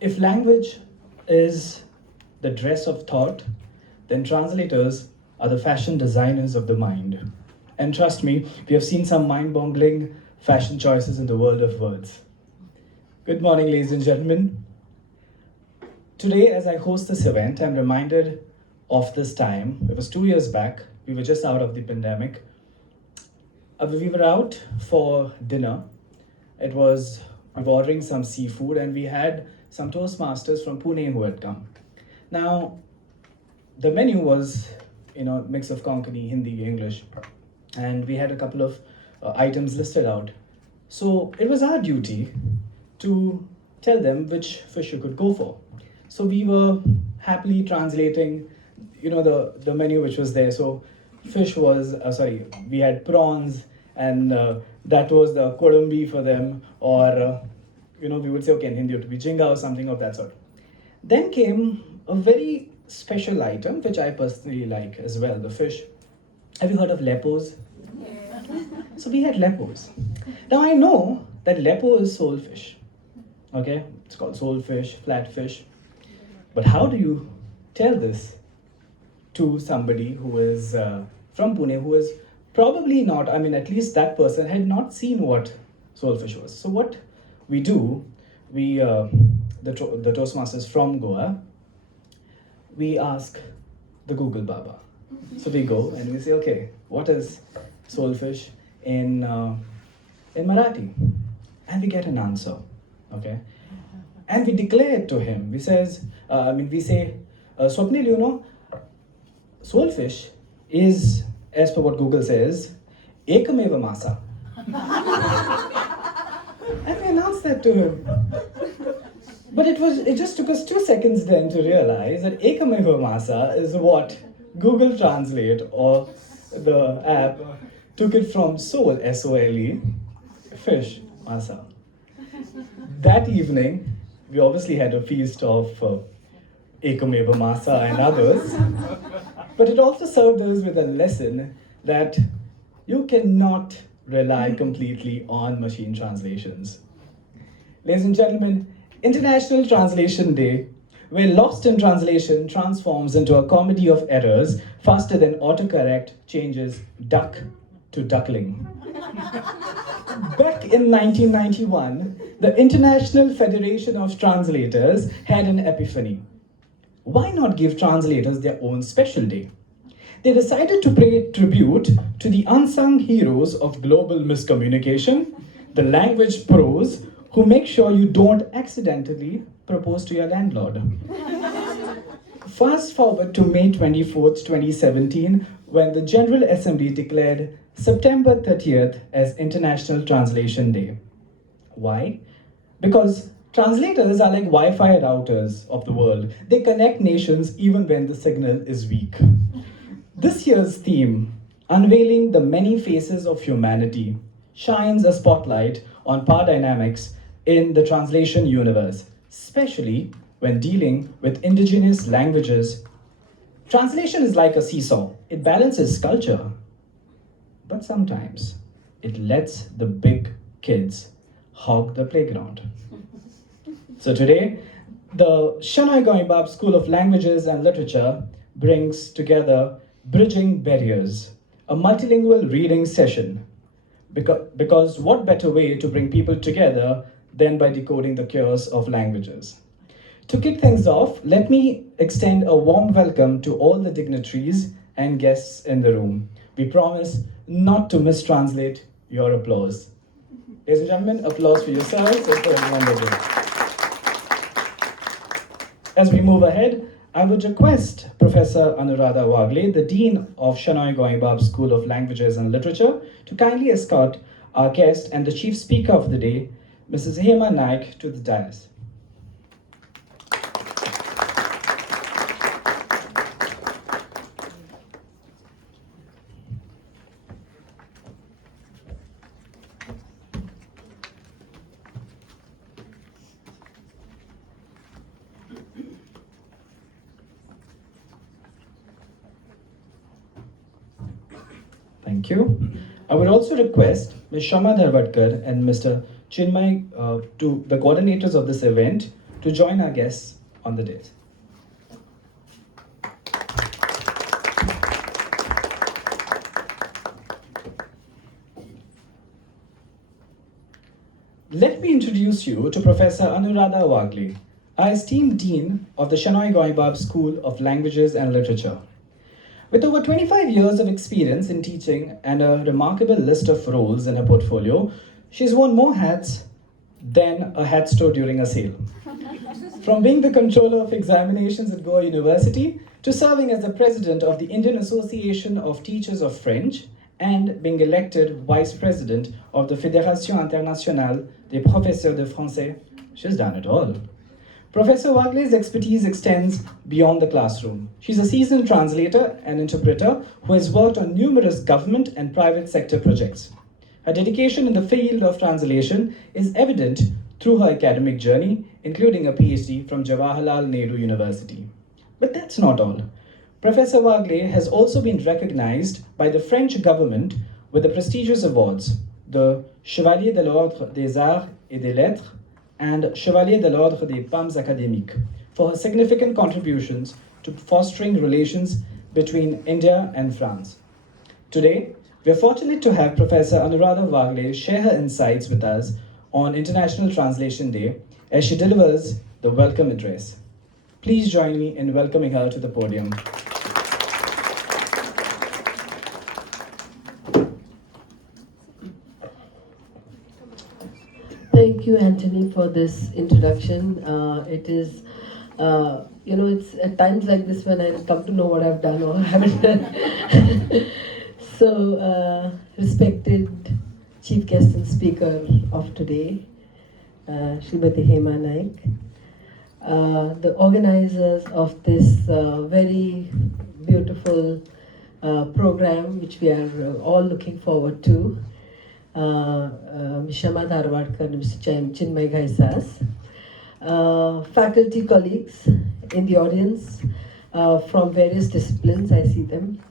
If language is the dress of thought, then translators are the fashion designers of the mind. And trust me, we have seen some mind boggling fashion choices in the world of words. Good morning, ladies and gentlemen. Today, as I host this event, I'm reminded of this time. It was 2 years back. We were just out of the pandemic. We were out for dinner. We were ordering some seafood, and we had some Toastmasters from Pune who had come. Now, the menu was, mix of Konkani, Hindi, English, and we had a couple of items listed out. So it was our duty to tell them which fish you could go for. So we were happily translating, the menu which was there. So fish was, we had prawns, and that was the kodumbi for them, or we would say, okay, in Hindi it would be jinga or something of that sort. Then came a very special item which I personally like as well, the fish. Have you heard of lepos? Yeah. So we had lepos. Now I know that lepo is soulfish. Okay, it's called soulfish, flatfish. But how do you tell this to somebody who is from Pune, who is probably not, at least that person had not seen what soulfish was. So what we do, the Toastmasters from Goa, we ask the Google Baba. So we go and we say, okay, what is soulfish in Marathi? And we get an answer, okay? And we declare it to him. We say, Swapnil, soulfish is, as per what Google says, ekameva masa. And we announced that to him. But it just took us 2 seconds then to realize that ekameva masa is what Google Translate or the app took it from soul, S-O-L-E, fish, masa. That evening, we obviously had a feast of ekameva masa and others. But it also served us with a lesson that you cannot rely completely on machine translations. Ladies and gentlemen, International Translation Day, where Lost in Translation transforms into a comedy of errors faster than autocorrect changes duck to duckling. Back in 1991, the International Federation of Translators had an epiphany. Why not give translators their own special day? They decided to pay tribute to the unsung heroes of global miscommunication, the language pros who make sure you don't accidentally propose to your landlord. Fast forward to May 24th, 2017, when the General Assembly declared September 30th as International Translation Day. Why? Because translators are like Wi-Fi routers of the world. They connect nations even when the signal is weak. This year's theme, Unveiling the Many Faces of Humanity, shines a spotlight on power dynamics in the translation universe, especially when dealing with indigenous languages. Translation is like a seesaw. It balances culture, but sometimes it lets the big kids hog the playground. So today, the Shanoy Goimbab School of Languages and Literature brings together Bridging Barriers, a multilingual reading session. Because what better way to bring people together than by decoding the chaos of languages? To kick things off, let me extend a warm welcome to all the dignitaries and guests in the room. We promise not to mistranslate your applause. Ladies and gentlemen, applause for yourselves and for everyone there. As we move ahead, I would request Professor Anuradha Wagle, the Dean of Shanoy Goimbab School of Languages and Literature, to kindly escort our guest and the Chief Speaker of the day, Mrs. Hema Naik, to the dais. Thank you. I would also request Ms. Shama Dharwadkar and Mr. Chinmay, the coordinators of this event, to join our guests on the dais. Let me introduce you to Professor Anuradha Wagle, our esteemed Dean of the Shenoy Goibab School of Languages and Literature. With over 25 years of experience in teaching and a remarkable list of roles in her portfolio, she's worn more hats than a hat store during a sale. From being the controller of examinations at Goa University to serving as the president of the Indian Association of Teachers of French and being elected vice president of the Fédération Internationale des Professeurs de Français, she's done it all. Professor Wagle's expertise extends beyond the classroom. She's a seasoned translator and interpreter who has worked on numerous government and private sector projects. Her dedication in the field of translation is evident through her academic journey, including a PhD from Jawaharlal Nehru University. But that's not all. Professor Wagle has also been recognized by the French government with the prestigious awards, the Chevalier de l'Ordre des Arts et des Lettres and Chevalier de l'Ordre des Palmes Académiques, for her significant contributions to fostering relations between India and France. Today, we are fortunate to have Professor Anuradha Wagle share her insights with us on International Translation Day as she delivers the welcome address. Please join me in welcoming her to the podium. Thank you, Anthony, for this introduction. It is, it's at times like this when I come to know what I've done or haven't done. So, respected chief guest and speaker of today, Srimati Hema Naik, the organizers of this very beautiful program, which we are all looking forward to, Shama Dharwadkar, Mr. Chinmay Ghaisas, faculty colleagues in the audience from various disciplines, I see them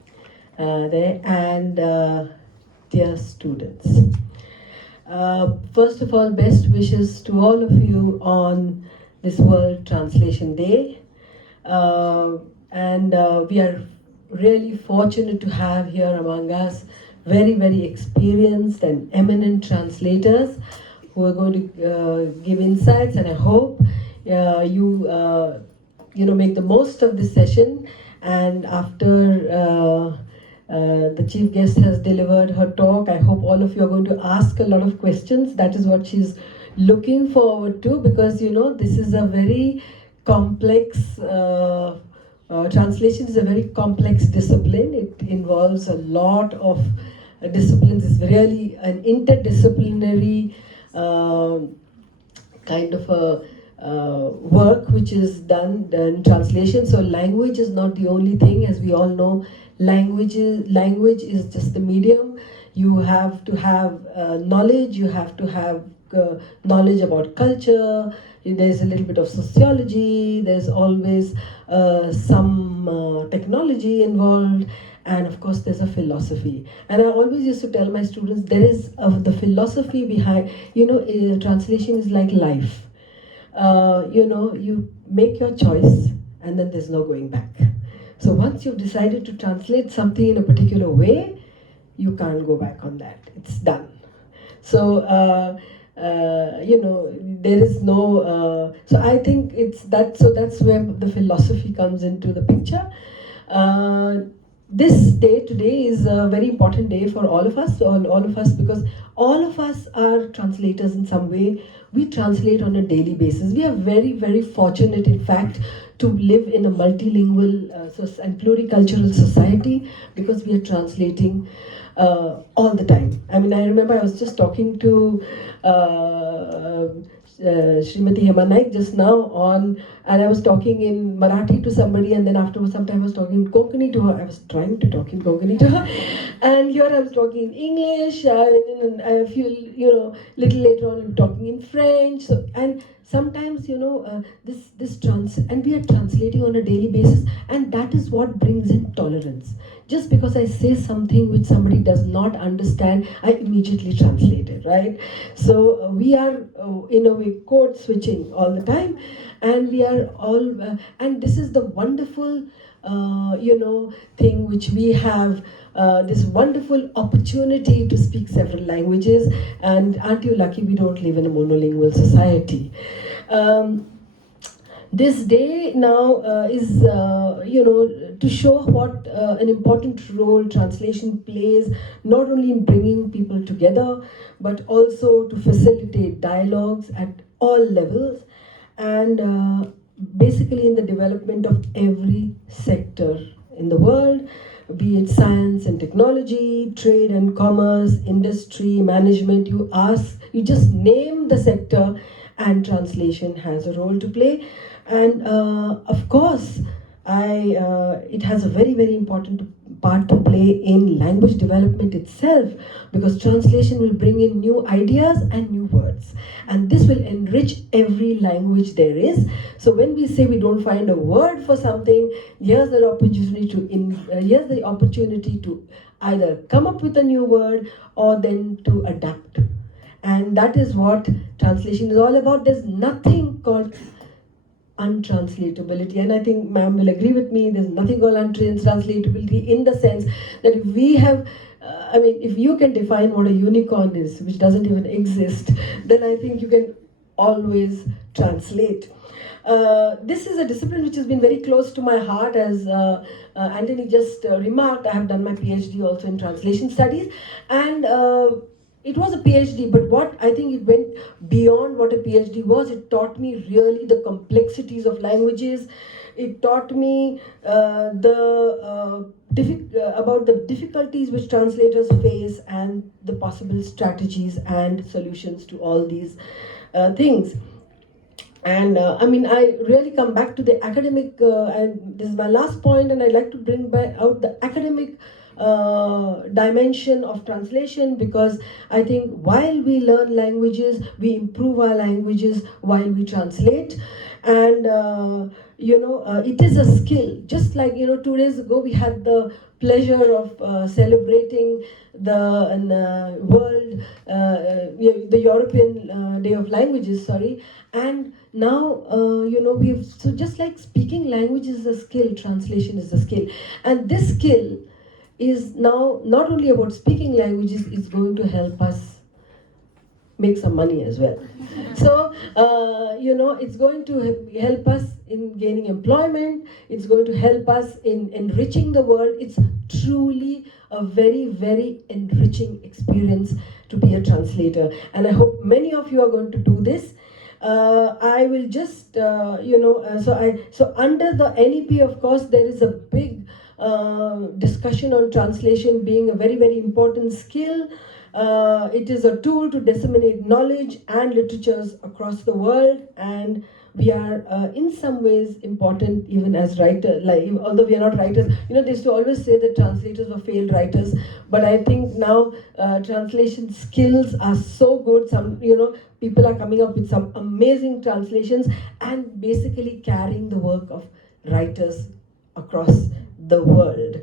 there, and dear students. First of all, best wishes to all of you on this World Translation Day. And we are really fortunate to have here among us very, very experienced and eminent translators who are going to give insights, and I hope you make the most of this session. And after the chief guest has delivered her talk, I hope all of you are going to ask a lot of questions. That is what she's looking forward to, because this is a very complex translation is a very complex discipline. It involves a lot of disciplines. It's really an interdisciplinary kind of a work which is done in translation. So language is not the only thing. As we all know, language is just the medium. You have to have knowledge. You have to have knowledge about culture. There's a little bit of sociology. There's always some technology involved, and of course there's a philosophy. And I always used to tell my students, there is the philosophy behind, translation is like life. You make your choice and then there's no going back. So once you've decided to translate something in a particular way, you can't go back on that. It's done. So there is no, so I think it's that, so that's where the philosophy comes into the picture. This day today is a very important day for all of us, because all of us are translators in some way. We translate on a daily basis. We are very, very fortunate, in fact, to live in a multilingual and pluricultural society, because we are translating all the time. I mean, I remember I was just talking to Srimati Hema Naik just now and I was talking in Marathi to somebody, and then afterwards sometime I was talking in Konkani to her. I was trying to talk in Konkani to her, and here I was talking in English, and I feel, little later on I'm talking in French. So, and sometimes, and we are translating on a daily basis, and that is what brings in tolerance. Just because I say something which somebody does not understand, I immediately translate it, right? So we are, in a way, code switching all the time. and we are all and this is the wonderful thing which we have, this wonderful opportunity to speak several languages. And aren't you lucky we don't live in a monolingual society? This day now is to show what an important role translation plays, not only in bringing people together but also to facilitate dialogues at all levels, and basically in the development of every sector in the world, be it science and technology, trade and commerce, industry, management. You just name the sector and translation has a role to play. And of course, it has a very, very important part to play in language development itself, because translation will bring in new ideas and new words, and this will enrich every language there is. So when we say we don't find a word for something, here's the opportunity to either come up with a new word or then to adapt. And that is what translation is all about. There's nothing called untranslatability, and I think ma'am will agree with me, there's nothing called untranslatability, in the sense that if we have if you can define what a unicorn is, which doesn't even exist, then I think you can always translate. This is a discipline which has been very close to my heart, as Anthony just remarked. I have done my PhD also in translation studies, and it was a PhD, but what I think it went beyond what a PhD was. It taught me really the complexities of languages. It taught me about the difficulties which translators face and the possible strategies and solutions to all these things. And I really come back to the academic, and this is my last point, and I'd like to bring back out the academic dimension of translation, because I think while we learn languages, we improve our languages while we translate. And it is a skill. Just like 2 days ago we had the pleasure of celebrating the world, the European Day of Languages, sorry. And now we've, so just like speaking language is a skill, translation is a skill, and this skill is now not only about speaking languages, it's going to help us make some money as well. So, it's going to help us in gaining employment, it's going to help us in enriching the world. It's truly a very, very enriching experience to be a translator. And I hope many of you are going to do this. I will just, so under the NEP, of course, there is a big discussion on translation being a very, very important skill. It is a tool to disseminate knowledge and literatures across the world, and we are in some ways important even as writers. Like, although we are not writers, they used to always say that translators were failed writers, but I think now translation skills are so good. Some people are coming up with some amazing translations and basically carrying the work of writers across the world.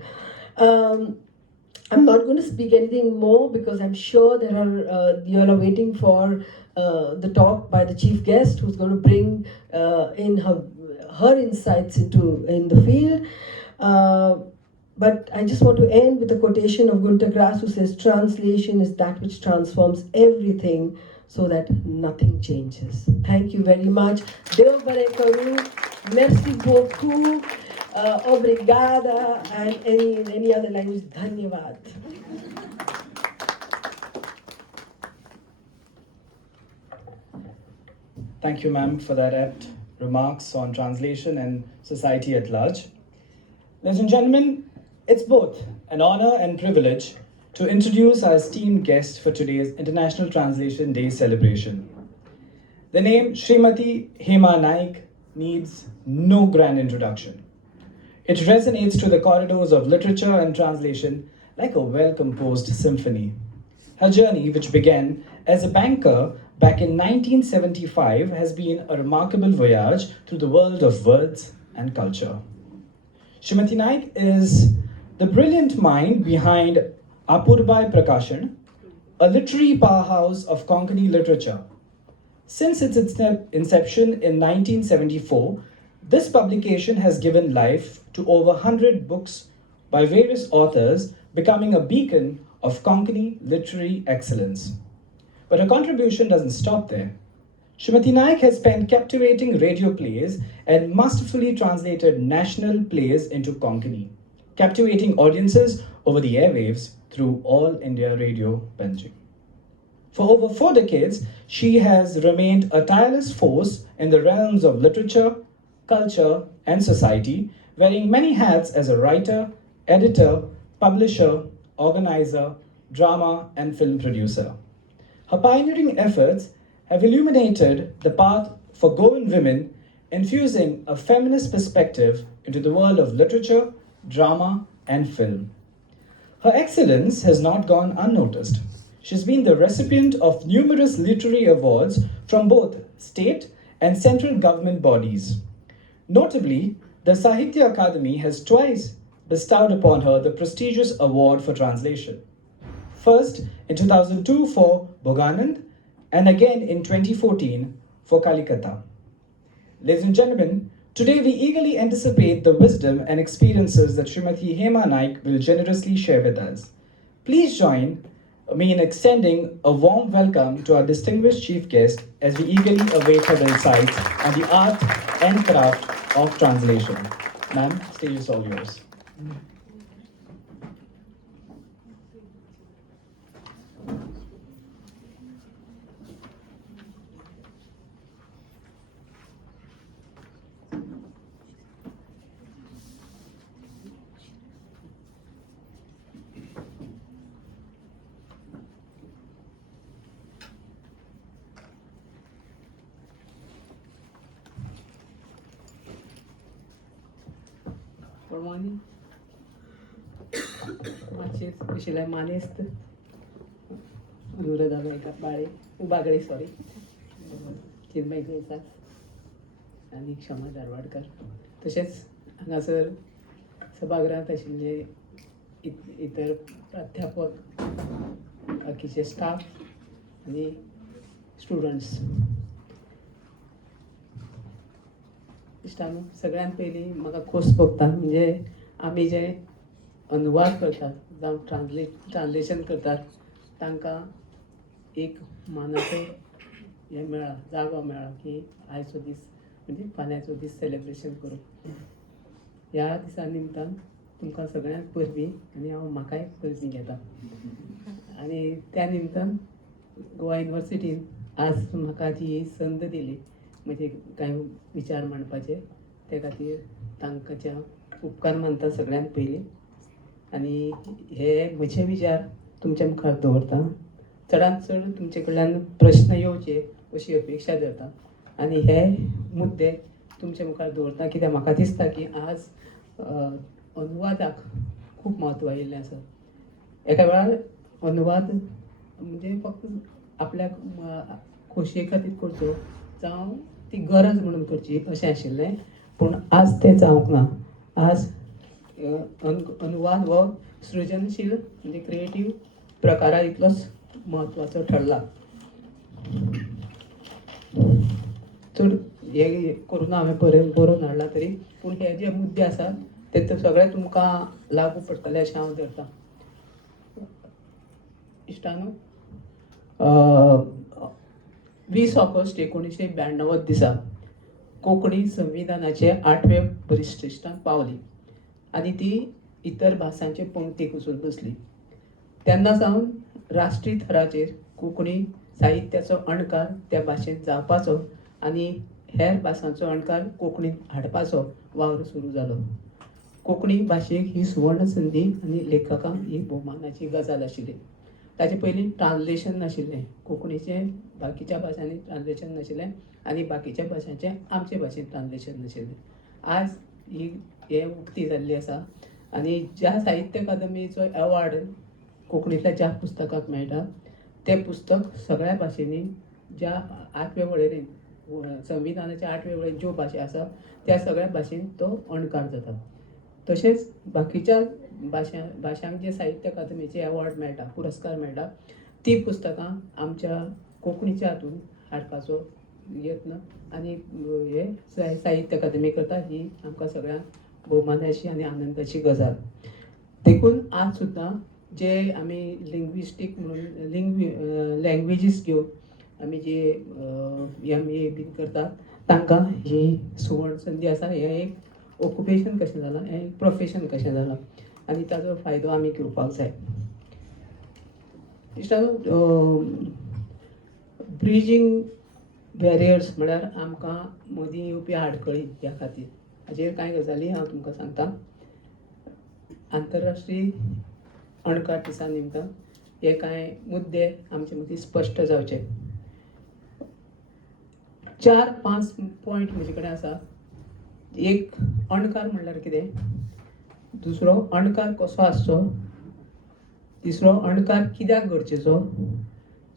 I'm not going to speak anything more because I'm sure there are you all are waiting for the talk by the chief guest, who's going to bring in her insights in the field. But I just want to end with a quotation of Gunter Grass, who says, "Translation is that which transforms everything so that nothing changes." Thank you very much. Deus barekaru. Merci beaucoup. Obrigada, and in any other language, dhanyavad. Thank you, ma'am, for that apt remarks on translation and society at large. Ladies and gentlemen, it's both an honor and privilege to introduce our esteemed guest for today's International Translation Day celebration. The name Srimati Hema Naik needs no grand introduction. It resonates through the corridors of literature and translation like a well-composed symphony. Her journey, which began as a banker back in 1975, has been a remarkable voyage through the world of words and culture. Srimati Naik is the brilliant mind behind Apurbai Prakashan, a literary powerhouse of Konkani literature. Since its inception in 1974, this publication has given life to over 100 books by various authors, becoming a beacon of Konkani literary excellence. But her contribution doesn't stop there. Srimati Naik has penned captivating radio plays and masterfully translated national plays into Konkani, captivating audiences over the airwaves through All India Radio Benji. For over 4 decades, she has remained a tireless force in the realms of literature, culture, and society, wearing many hats as a writer, editor, publisher, organizer, drama, and film producer. Her pioneering efforts have illuminated the path for Goan women, infusing a feminist perspective into the world of literature, drama, and film. Her excellence has not gone unnoticed. She's been the recipient of numerous literary awards from both state and central government bodies. Notably, the Sahitya Akademi has twice bestowed upon her the prestigious award for translation. First in 2002 for Boganand, and again in 2014 for Kalikata. Ladies and gentlemen, today we eagerly anticipate the wisdom and experiences that Srimati Hema Naik will generously share with us. Please join me in extending a warm welcome to our distinguished chief guest as we eagerly await her insights on the art and craft of translation. Ma'am, stage is all yours. Good morning. मातशें कुशेलाय मानेस्त अनुराधा बागडे सॉरी चिन्मय देसाय आनी क्षमा धारवाडकर तशेंच हांगासर सभागृहांत आशिल्ले इतर प्राध्यापक बाकीचे स्टाफ आनी स्टुडंट्स इश्टानो सगळ्यात पयलीं म्हाका खोस भोगता म्हणजे आमी जे अनुवाद करतात जावं ट्रान्सलेशन करतात तांकां एक मानाचो हें मेळ्ळा जागो मेळ्ळा की आयचो दीस म्हणजे फाल्यांचो दीस सेलेब्रेशन करूंक ह्या दिसा निमतान तुमकां सगळ्यांक परबीं आनी हांव म्हाकाय परबीं घेता आनी त्या निमतान गोवा युनिवर्सिटीन आज म्हाका जी संद दिली म्हणजे कांय विचार मांडपाचे ते खातीर तांकांच्या उपकार मानता सगळ्यांत पयलीं आनी हे म्हजे विचार तुमच्या मुखार दवरता चडांत चड तुमचे कडल्यान प्रश्न येवचे अशी अपेक्षा धरता आनी हे मुद्दे तुमच्या मुखार दवरता कित्याक म्हाका दिसता की आज अनुवादाक खूब म्हत्व आयिल्लें आसा एका वेळार अनुवाद म्हणजे फक्त आपल्याक खोशये खातीर करचो जावं ती गरज म्हणून करची अशें आशिल्लें पूण आज तें जावंक ना आज अनुवाद हो सृजनशील म्हणजे क्रिएटीव प्रकारा इतलोच म्हत्वाचो ठरला चड हे करून हांवें बरोवन हाडला तरी पूण हे जे मुद्दे आसात ते सगळे तुमकां लागू पडटले अशें हांव धरतां इश्टानो 20 ऑगस्ट 1992 दिसा कोंकणी संविधानाचे 8वें परिशिश्टांत पावली आनी ती इतर भासांचे पंक्तीक वचून बसली तेन्ना सावन राष्ट्रीय थराचेर कोंकणी साहित्याचो अणकार त्या भाशेंत जावपाचो आनी हेर भासांचो अणकार कोंकणींत हाडपाचो वावर सुरू जालो कोंकणी भाशेक ही सुवर्ण संदी आनी लेखकांक ही भोवमानाची गजाल आशिल्ली ताचे पयलीं ट्रान्सलेशन नाशिल्लें कोंकणीचें बाकीच्या भाशांनी ट्रान्सलेशन नाशिल्लें आनी बाकीच्या भाशांचें आमचे भाशेंत ट्रान्सलेशन नाशिल्लें आज ही हे उक्ती जाल्ली आसा आनी ज्या साहित्य अकादमीचो अवॉर्ड कोंकणींतल्या ज्या पुस्तकाक मेळटा तें पुस्तक सगळ्या भाशेनी ज्या 8वे वळेरेंत संविधानाच्या 8वे वळेरेंत ज्यो भाशा आसा त्या सगळ्या भाशेंत तो अणकार जाता तशेंच बाकीच्या भाशांक जे साहित्य अकादमीचे अवॉर्ड मेळटा पुरस्कार मेळटा ती पुस्तकां आमच्या कोंकणीच्या हातून हाडपाचो यत्न आनी हे साहित्य अकादमी करता ही आमकां सगळ्यांक भोवमानाची आनी आनंदाची गजाल. देखून आज सुद्दां जे आमी लिंग्विस्टीक म्हणून लँग्वेजीस घेवन आमी जे MA बीन करतात तांकां ही सुवर्ण संदी आसा. हें एक ऑक्युपेशन कशें जालां, हें एक प्रोफेशन कशें जालां आनी ताजो फायदो आमी घेवपाक जाय. इश्टानो, ब्रिजींग बॅरियर्स म्हळ्यार आमकां मदीं येवपी आडखळी ह्या खातीर हाजेर कांय गजाली हांव तुमकां सांगता. आंतरराष्ट्रीय अणकार दिसा निमतान हे कांय मुद्दे आमचे मदीं स्पश्ट जावचे. 4-5 पॉयंट म्हजे कडेन आसा. एक, अणकार म्हणल्यार कितें, दुसरो अणकार कसो आसचो, तिसरो अणकार कित्याक गरजेचो,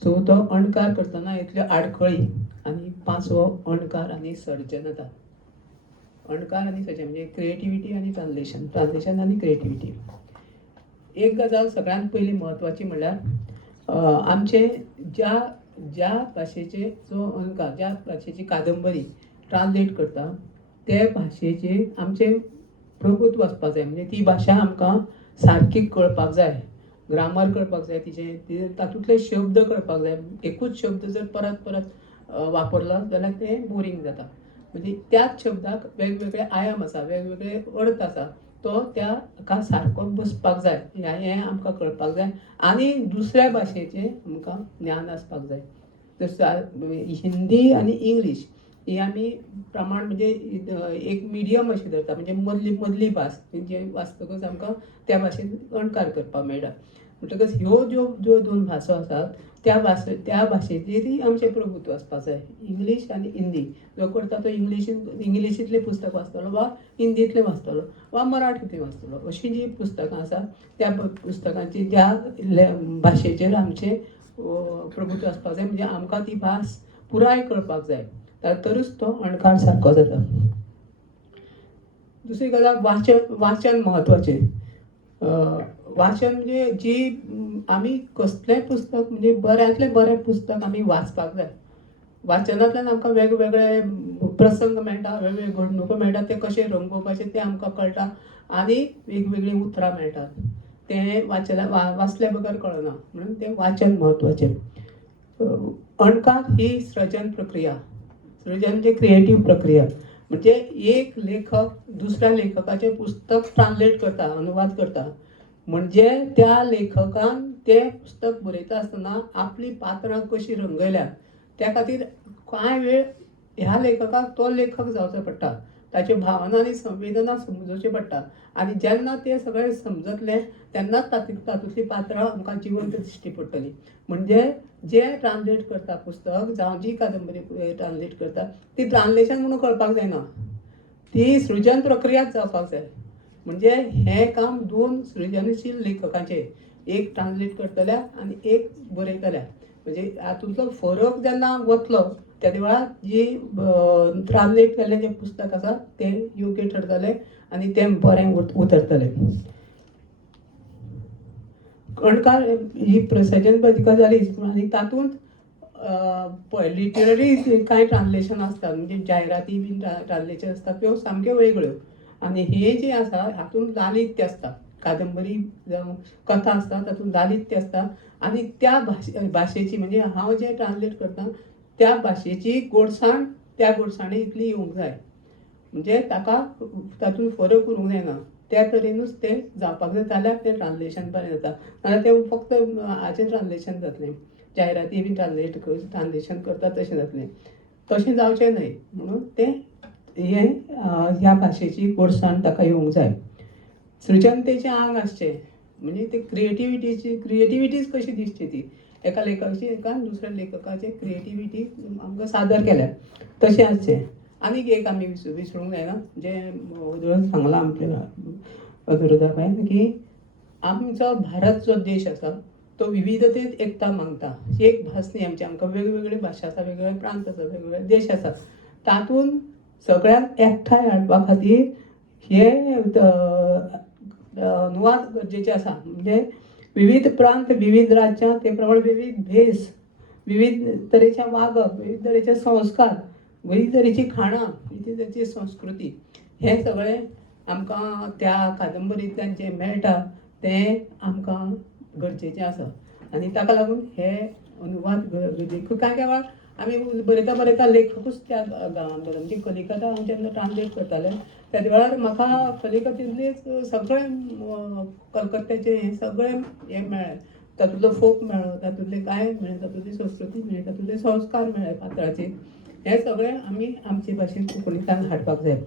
चवथो अणकार करतना इतल्यो आडखळी आनी पांचवो अणकार आनी सर्जनता. अणकार आनी सर्जन म्हणजे क्रिएटिविटी आनी ट्रान्सलेशन आनी क्रिएटिविटी. एक गजाल सगळ्यांत पयली म्हत्वाची म्हणल्यार आमचे ज्या भाशेचे जो अणकार, ज्या भाशेची कादंबरी ट्रान्सलेट करता ते भाशेचे आमचे प्रभुत्व आसपाक जाय. म्हणजे ती भाशा आमकां सारकी कळपाक जाय, ग्रामर कळपाक जाय, तिचे तातूंतले शब्द कळपाक जाय. एकूच शब्द जर परत परत वापरलो जाल्यार तें बोरींग जाता. म्हणजे त्याच शब्दाक वेगवेगळे आयाम आसा, वेगवेगळे अर्थ आसा, तो त्या हाका सारको बसपाक जाय, हें आमकां कळपाक जाय. आनी दुसऱ्या भाशेचें आमकां ज्ञान आसपाक जाय. हिंदी आनी इंग्लीश ही आमी प्रमाण म्हणजे एक मिडियम अशी धरता, म्हणजे मदली भास जे वाचतकच आमकां त्या भाशेन अणकार करपाक मेळटा. म्हणटकच ह्यो ज्यो दोन भासो आसात त्या भाशेचेरय आमचें प्रभुत्व आसपाक जाय. इंग्लीश आनी हिंदी जो करता तो इंग्लिशींतलें पुस्तक वाचतलो वा हिंदींतलें वाचतलो वा मराठींतलें वाचतलो. अशीं जीं पुस्तकां आसा त्या पुस्तकांची ज्या भाशेचेर आमचें प्रभुत्व आसपाक जाय, म्हणजे आमकां ती भास पुराय कळपाक जाय, तरूच तो अणकार सारको जाता. दुसरी गजाल वाचन म्हत्वाचें. वाचन म्हणजे जी आमी कसलेंय पुस्तक म्हणजे बऱ्यांतलें बरें पुस्तक आमी वाचपाक जाय. वाचनांतल्यान आमकां वेगवेगळे प्रसंग मेळटा, वेगवेगळे घडणुको मेळटा, ते कशे रंगोवपाचे तें आमकां कळटा आनी वेगवेगळीं उतरां मेळटात. तें वाचल्या बगर कळना, म्हणून तें वाचन म्हत्वाचें. अणकार ही सृजन प्रक्रिया, सृजन म्हणजे क्रिएटीव प्रक्रिया. म्हणजे एक लेखक दुसऱ्या लेखकाचें पुस्तक ट्रान्सलेट करता, अनुवाद करता. म्हणजे त्या लेखकान तें पुस्तक बरयता आसतना आपली पात्रां कशीं रंगयल्यात त्या खातीर कांय वेळ ह्या लेखकाक तो लेखक जावचो पडटा, ताच्यो भावना आनी संवेदना समजोवच्यो पडटा. आनी जेन्ना तें सगळें समजतलें तेन्नाच तातूंतलीं पात्रां आमकां जिवंत दिश्टी पडटलीं. म्हणजे जे ट्रान्सलेट करता पुस्तक जावं जी कादंबरी ट्रान्सलेट करता ती ट्रान्सलेशन म्हणून कळपाक जायना, ती सृजन प्रक्रियाच जावपाक जाय. म्हणजे हें काम दोन सृजनशील लेखकांचें, एक ट्रान्सलेट करतल्या आनी एक बरयतल्या. म्हणजे हातूंतलो फरक जेन्ना वतलो त्या वेळार जी ट्रान्सलेट केल्लें जें पुस्तक आसा तें योग्य ठरतलें आनी तें बरें उतरतलें. अणकार ही सृजनबद्ध गजालीच. आनी तातूंत पळय लिटररी कांय ट्रान्सलेशन आसतात, म्हणजे जायराती बीन ट्रान्सलेशन आसतात त्यो सामक्यो वेगळ्यो. आनी हे जे आसा हातूंत लालित्य आसता, कादंबरी जावं कथा आसता तातूंत लालित्य आसता. आनी त्या भाशेची म्हणजे हांव जें ट्रान्सलेट करतां त्या भाशेची गोडसाण त्या गोडसाणे इतली येवंक जाय. म्हणजे तातूंत फरक उरूंक जायना, त्या तरेनूच तें जावपाक जाय, जाल्यार तें ट्रान्सलेशन बरें जाता. नाजाल्यार तें फक्त हाचें ट्रान्सलेशन जातलें, जायराती बीन ट्रान्सलेशन करता तशें जातलें. तशें जावचें न्हय, म्हणून तें ह्या भाशेची गोडसाण ताका येवंक जाय. सृजनतेचें आंग आसचें, म्हणजे ते क्रिएटिविटीच कशी दिसची ती एका लेखकान दुसऱ्या लेखकाचे क्रिएटिविटी आमकां सादर केल्या तशें आसचें. आनीक एक आमी विसरूंक जायना जें सांगलां आमच्या अदुरताबायन की आमचो भारत जो देश आसा तो विविधतेंत एकता मागता. एक भास न्ही आमची, आमकां वेगवेगळ्यो भाशा आसा, वेगवेगळे प्रांत आसा, वेगवेगळे देश आसा. तातूंत सगळ्यांक एकठांय हाडपा खातीर हे अनुवाद गरजेचे आसा. म्हणजे विविध प्रांत, विविध राज्यां, ते प्रमाण विविध भेस, विविध तरेचे वागप, विविध तरेचे संस्कार, विविध तरेची खाणां, विविध तरेची संस्कृती, हे सगळें आमकां त्या कादंबरींतल्यान जें मेळटा तें आमकां गरजेचें आसा. आनी ताका लागून हे अनुवाद लेखकां केवळ आमी बरयता लेखकूच त्या गांवांत गेलो. म्हणजे कलिकता हांव जेन्ना ट्रान्सलेट करतालें त्या वेळार म्हाका कलिकतेंतले सगळें कलकत्त्याचें हें सगळें हें मेळ्ळें. तातूंतलो फोक मेळ्ळो, तातूंतले गायन मेळ्ळें, तातूंतली संस्कृती मेळ्ळी, तातूंतले संस्कार मेळ्ळे पात्राचे. हे सगळें आमी आमचे भाशेन कोंकणींतल्यान हाडपाक जाय.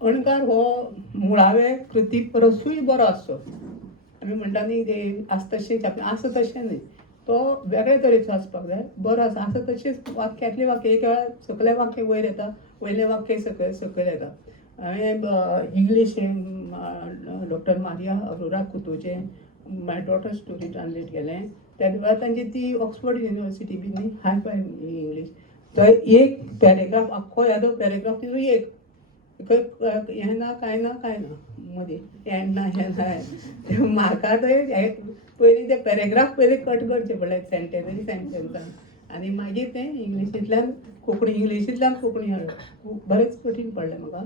अणकार हो मुळावे कृती परसूय बरो आसचो. आमी म्हणटा न्ही ते आसा तशेंच आसा तशें न्ही, तो वेगळे तरेचो आसपाक जाय. बरो आसा तशेंच वाक्यांतले वाक्य एक वेळार सकले वाक्य वयर येता, वयले वाक्य सकयल येता. हांवें इंग्लीश डॉक्टर मारिया अरोरा कुतोचें माय डॉटर स्टोरी ट्रान्सलेट केलें. त्या वेळार तांची ती ऑक्सफर्ड युनिवर्सिटी बी न्ही हाय फाय इंग्लीश. थंय एक पॅरेग्राफ आख्खो येदो पॅरेग्राफ तितून एक हें ना कांय ना मदीं हें ना म्हाका थंय पयलीं ते पॅरेग्राफ पयलीं कट करचे पडले सेंटेन्सान आनी मागीर तें इंग्लिशींतल्यान कोंकणी हाडप बरेंच कठीण पडलें म्हाका.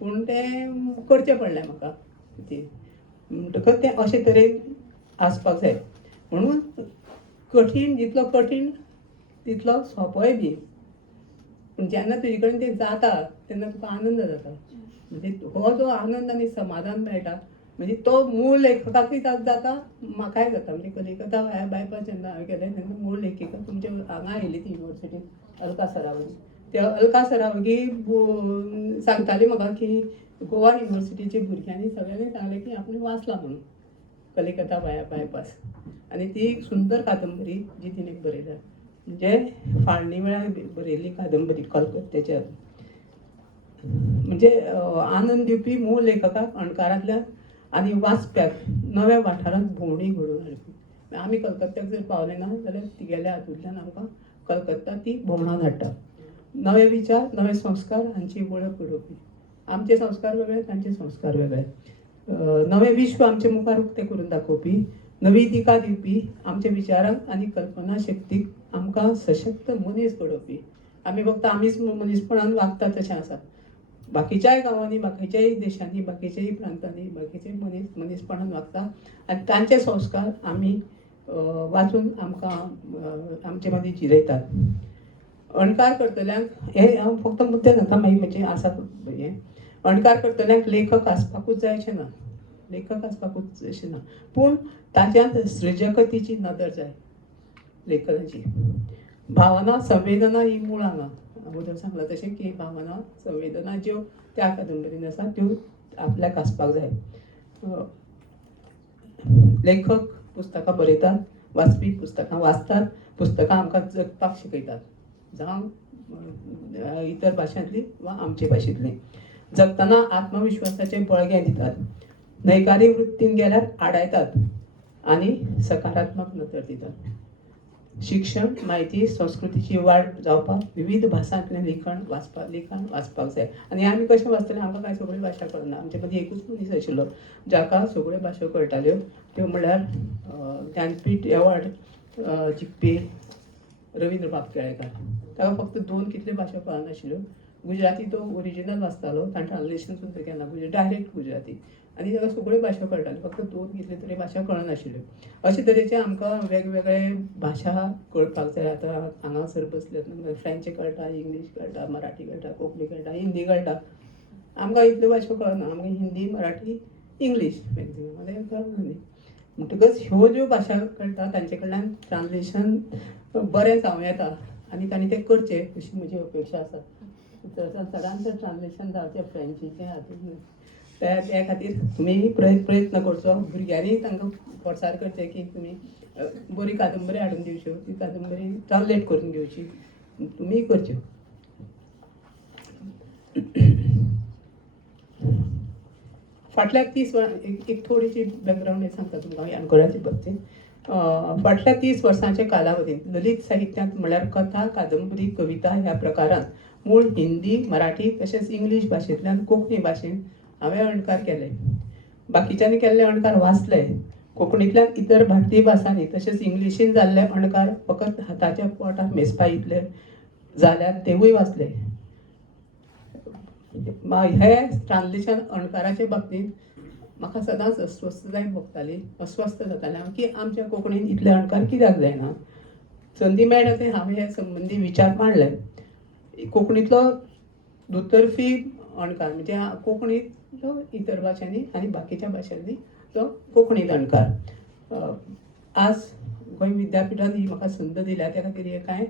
पूण तें करचें पडलें म्हाका. म्हणटकच तें अशे तरेन आसपाक जाय. म्हणून जितलो कठीण तितलो सोंपोय बी. पूण जेन्ना तुजे कडेन तें जाता तेन्ना तुका आनंद जाता. म्हणजे हो जो आनंद आनी समाधान मेळटा म्हणजे तो मूळ लेखकाकूय जाता, म्हाकाय जाता. म्हणजे कलिकता बायपास जेन्ना हांवें केलें तेन्ना मूळ लेखिका तुमच्या हांगा आयिल्ली ती युनिवर्सिटींत अलका सरावगी. त्या अलका सरावगी सांगताली म्हाका की गोवा युनिवर्सिटीच्या भुरग्यांनी सगळ्यांनी सांगलें की आपणें वाचलां म्हणून कलिकता बायपास. आनी ती एक सुंदर कादंबरी जी तिणें बरयल्या. म्हणजे फाळणी वेळार बरयल्ली कादंबरी कलकत्त्याच्या. म्हणजे आनंद दिवपी मूळ लेखकाक अणकारांतल्यान आनी वाचप्याक नव्या वाठारांत भोंवडी घडोवन हाडपी. आमी कलकत्त्याक जर पावले ना जाल्यार तिगेल्या हातूंतल्यान आमकां कलकत्ता ती भोंवडावन हाडटा. नवे विचार, नवे संस्कार हांची वळख घडोवपी. आमचे संस्कार वेगळे, तांचे संस्कार वेगळे. नवे विश्व आमचे मुखार उक्तें करून दाखोवपी, नवी दिका दिवपी, आमच्या विचारांक आनी कल्पना शक्तीक आमकां सशक्त मनीस घडोवपी. आमी फक्त आमीच मनीसपणान वागता तशें आसा. बाकीच्याय गांवांनी, बाकीच्याय देशांनी, बाकीच्याय प्रांतांनी बाकीचे मनीसपणान वागता आनी तांचे संस्कार आमी वाचून आमकां आमचे मदीं जिरयतात. अणकार करतल्यांक हे हांव फक्त मुद्दे जाता मागीर म्हणजे आसा हें अणकार करतल्यांक लेखक आसपाकूच जाय अशें ना. पूण ताच्यांत सृजकतेची नदर जाय लेखनाची. भावना संवेदना ही मूळ हांगा अगोदर सांगलां तशें की भावना संवेदना ज्यो त्या कादंबरीन आसा त्यो आपल्याक आसपाक जाय. लेखक पुस्तकां बरयतात, वाचपी पुस्तकां वाचतात, पुस्तकां आमकां जगपाक शिकयतात. जावं इतर भाशांतली वा आमचे भाशेंतली. जगतना आत्मविश्वासाचें बळगें दितात. नैकारी वृत्तीन गेल्यार आडायतात आनी सकारात्मक नदर दितात. शिक्षण, म्हायती, संस्कृतीची वाड जावपाक विविध भासांतलें लिखाण वाचपाक जाय. आनी आमी कशें वाचतले आमकां कांय सगळ्यो भाशा कळना. आमचे मदीं एकूच मनीस आशिल्लो जाका सगळ्यो भाशा कळटाल्यो. त्यो म्हणल्यार ज्ञानपीठ एवॉर्ड जिखपी रवींद्रबाब केळेकार. ताका फक्त 2 कितल्यो भाशा कळनाशिल्ल्यो. गुजराती तो ओरिजिनल वाचतालो, ताणें ट्रान्सलेशन सुद्दां केलां डायरेक्ट गुजराती. आनी ताका सगळ्यो भाशा कळटाल्यो, फक्त 2 कितल्यो तरी भाशा कळनाशिल्ल्यो. अशे तरेचे आमकां वेगवेगळे भाशा कळपाक जाय. आतां हांगासर बसले फ्रेंच कळटा, इंग्लीश कळटा, मराठी कळटा, कोंकणी कळटा, हिंदी कळटा. आमकां इतल्यो भाशा कळना. आमकां हिंदी, मराठी, इंग्लीश मॅक्झिमम कळना न्ही. म्हणटकच ह्यो ज्यो भाशा कळटा तांचे कडल्यान ट्रान्सलेशन बरें जावं येता आनी तांणी तें करचें अशी म्हजी अपेक्षा आसा. चडांत चड ट्रान्सलेशन जावचें फ्रेंचीचें हातूंत. त्या खातीर तुमी प्रयत्न करचो. भुरग्यांनी तांकां फोर्सार करचें की तुमी बरी कादंबरी हाडून दिवच्यो, ती कादंबरी ट्रान्सलेट करून घेवची. तुमी करच्यो. फाटल्या 30 एक थोडीशी बॅकग्रावंड सांगता तुमकां अणकाराचे बाबतींत. फाटल्या 30 वर्सांच्या कालावधींत ललीत साहित्यांत म्हळ्यार कथा, कादंबरी, कविता ह्या प्रकारांत मूळ हिंदी, मराठी तशेंच इंग्लीश भाशेंतल्यान कोंकणी भाशेंत हांवें अणकार केले. बाकीच्यांनी केल्ले अणकार वाचले, कोंकणींतल्यान इतर भारतीय भासांनी तशेंच इंग्लिशीन जाल्ले अणकार फकत हाताच्या पोटाक मेजपा इतले जाल्यार तेवूय वाचले. हे ट्रान्सलेशन अणकाराचे बाबतींत म्हाका सदांच अस्वस्थताय भोगताली, अस्वस्थ जातालें हांव की आमच्या कोंकणीन इतले अणकार कित्याक जायना. संदी मेळटा ते हांवें हे संबंदी विचार मांडले. कोंकणींतलो दुतर्फी अणकार म्हणजे कोंकणींतलो इतर भाशांनी आनी बाकीच्या भाशांनी तो कोंकणींत अणकार. आज गोंय विद्यापिठांत ही म्हाका संद दिल्या त्या खातीर हे कांय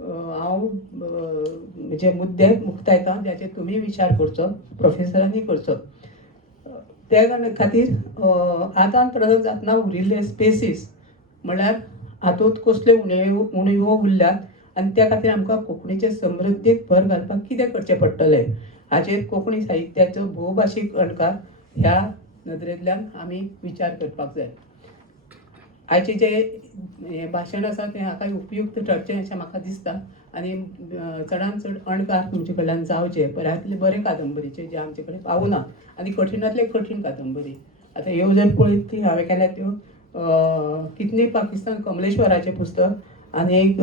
हांव म्हणजे मुद्दे मुक्तायता ज्याचेर तुमी विचार करचो, प्रोफेसरांनी करचो. त्या खातीर आदान प्रदान जातना उरिल्ले स्पेसीस म्हळ्यार हातूंत कसल्यो उणिवो उरल्यात आनी त्या खातीर आमकां कोंकणीचे समृद्धीक भर घालपाक कितें करचें पडटलें हाचेर कोंकणी साहित्याचो भोवभाशीक अणकार ह्या नदरेंतल्यान आमी विचार करपाक जाय. आयचें जें भाशण आसा तें हाका उपयुक्त ठरचें अशें म्हाका दिसता आनी चडांत चड अणकार तुमचे कडल्यान जावचे. बऱ्यांतले बरे कादंबरीचे जे आमचे कडेन पावना आनी कठीणांतले कठीण कादंबरी. आतां ह्यो जर पळयत ती हांवें केल्या त्यो कितनी पाकिस्तान कमलेश्वराचें पुस्तक आनी एक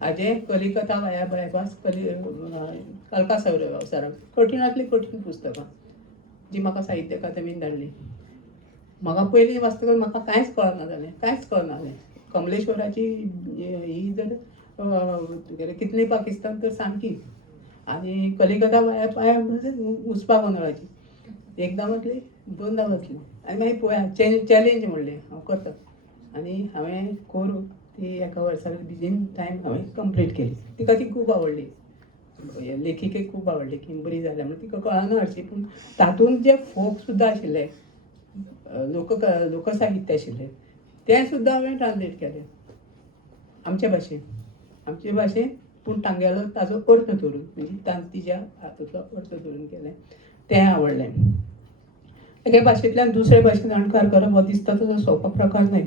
हाजें कलिकता वाया बायपास कलका सर कठीणांतली कठीण पुस्तकां जी म्हाका साहित्य अकादमीन धाडली. म्हाका पयलीं वाचतकच म्हाका कांयच कळना जालें. कमलेश्वराची ही जर कितली पाकिस्तान तर सामकी आनी कलिकता वाया पाया उसपा गोंदळाची एकदां वतली दोनदां वतली आनी मागीर पळोवया चॅलेंज म्हणलें हांव करता आनी हांवें करून ती एका वर्साक बिजीन टायम हांवें कंप्लीट केली. तिका ती खूब आवडली, लेखिकेक खूब आवडली की बरी जाल्या म्हणून तिका कळना हरशी. पूण तातूंत जे फोक सुद्दां आशिल्ले लोकसाहित्य आशिल्लें तें सुद्दां हांवें ट्रान्सलेट केलें आमचे भाशेन पूण तांगेलो ताजो अर्थ धरून म्हणजे तिच्या हातूंतलो अर्थ धरून केलें तें आवडलें. एके भाशेंतल्यान दुसरे भाशेन अणकार करप हो दिसता तसो सोंपो प्रकार न्हय.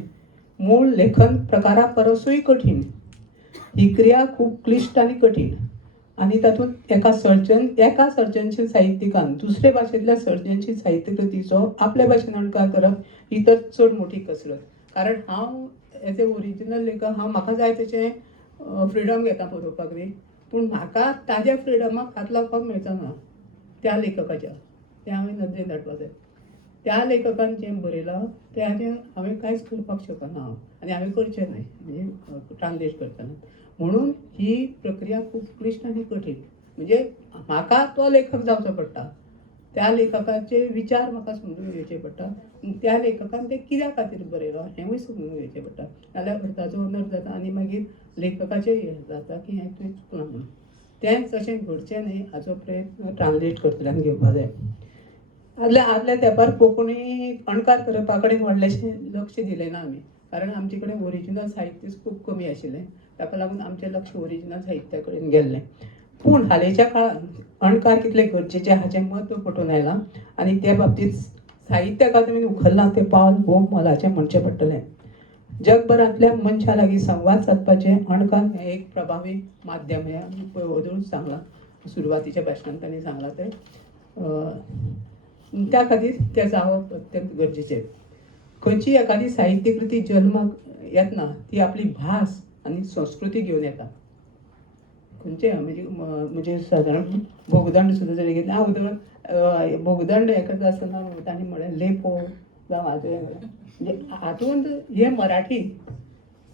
मूळ लेखन प्रकारा परसूय कठीण. ही क्रिया खूब क्लिश्ट आनी कठीण आनी तातूंत एका सर्जनशील साहित्यिकान दुसरे भाशेंतल्या सर्जनशील साहित्य कृतीचो आपल्या भाशेन अणकार करप ही तर चड मोठी कसरत. कारण हांव एज ए ओरिजिनल लेखक म्हाका जाय तशें फ्रिडम घेता बरोवपाक बी, पूण म्हाका ताज्या फ्रिडमाक हात लावपाक मेळचो ना त्या लेखकाच्या. तें हांवें नदरेन धाडपाक जाय. त्या लेखकान जें बरयलां तें हांवें कांयच करपाक शकना आनी हांवें करचें न्हय म्हणजे ट्रान्सलेट करतना. म्हणून ही प्रक्रिया खूब क्लिश्ट आनी कठीण. म्हणजे म्हाका तो लेखक जावचो पडटा, त्या लेखकाचे विचार म्हाका समजून घेवचे पडटा, त्या लेखकान तें कित्या खातीर बरयलो हेंवूय समजून घेवचें पडटा. नाल्यार अर्थाचो अनर्थ जाता आनी मागीर लेखकाचें हें जाता की हें तुवें चुकलां म्हणून. तेंच अशें घडचें न्हय हाचो प्रयत्न ट्रान्सलेट करतल्यान घेवपा जाय. आदल्या तेंपार कोंकणी अणकार करपा कडेन व्हडलेशें लक्ष दिलें ना आमी, कारण आमचे कडेन ओरिजिनल साहित्य खूब कमी आशिल्लें. ताका लागून आमचें लक्ष ओरिजिनल साहित्या कडेन गेल्लें. पूण हालींच्या काळांत अणकार कितले गरजेचे हाचें म्हत्व पटून आयलां आनी ते बाबतींत साहित्य अकादमीन उखल्लां तें पावल खूब मोलाचें म्हणचें पडटलें. जगभरांतल्या मनशा लागीं संवाद सादपाचें अणकार हें एक प्रभावी माध्यम हें आमी अदूच सांगलां. सुरवातीच्या भाशणांत तांणी सांगलां तें त्या खातीर तें जावप अत्यंत गरजेचें. खंयची एखादी साहित्य कृती जल्माक येतना ती आपली भास आनी संस्कृती घेवन येता. खंयचें म्हणजे सादारण भोगदंड सुद्दां जरी घेतलें हांव भोगदंड हें करता आसतना तांणी म्हळें लेपो जावं हातूंत म्हणजे हातूंत हें मराठी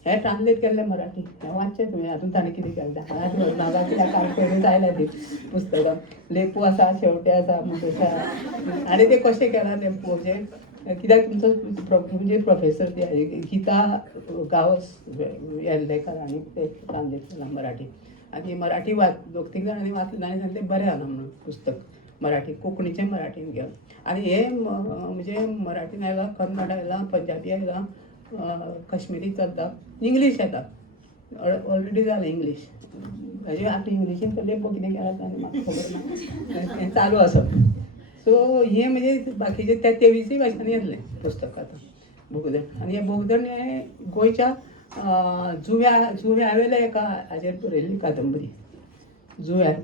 हें ट्रान्सलेट केल्लें मराठी हें वाचचें तुवें. हातूंत ताणें कितें केलें मराठी नागा कित्याक काणकोणूच आयल्या ती पुस्तकां. लेपो आसा, शेवटे आसा, मुखेशा आनी तें कशें केलां तें म्हणजे कित्याक तुमचो म्हणजे प्रोफेसर गीता गांवस येर्लेकर आनी तें ट्रान्सलेट केलां मराठी आनी मराठी दोग तीग जाणांनी वाचलें आनी सांगलें बरें आसा म्हणून पुस्तक मराठी कोंकणीचें मराठीन घेवन. आनी हें म्हणजे मराठीन आयलां, कन्नड आयलां, पंजाबी आयलां, कश्मिरी चलता, इंग्लीश येता. ऑलरेडी जालें इंग्लीश. म्हणजे आतां इंग्लिशीन तर लेपो कितें केलां आनी म्हाका खबर ना हें चालू आसप. सो हें म्हणजे बाकीचे त्या 23 भाशांनी येतलें पुस्तक आतां भोगदंड. आनी हें भोगदंड हें गोंयच्या जुव्यावेले एका हाचेर बरयल्ली कादंबरी. जुव्यार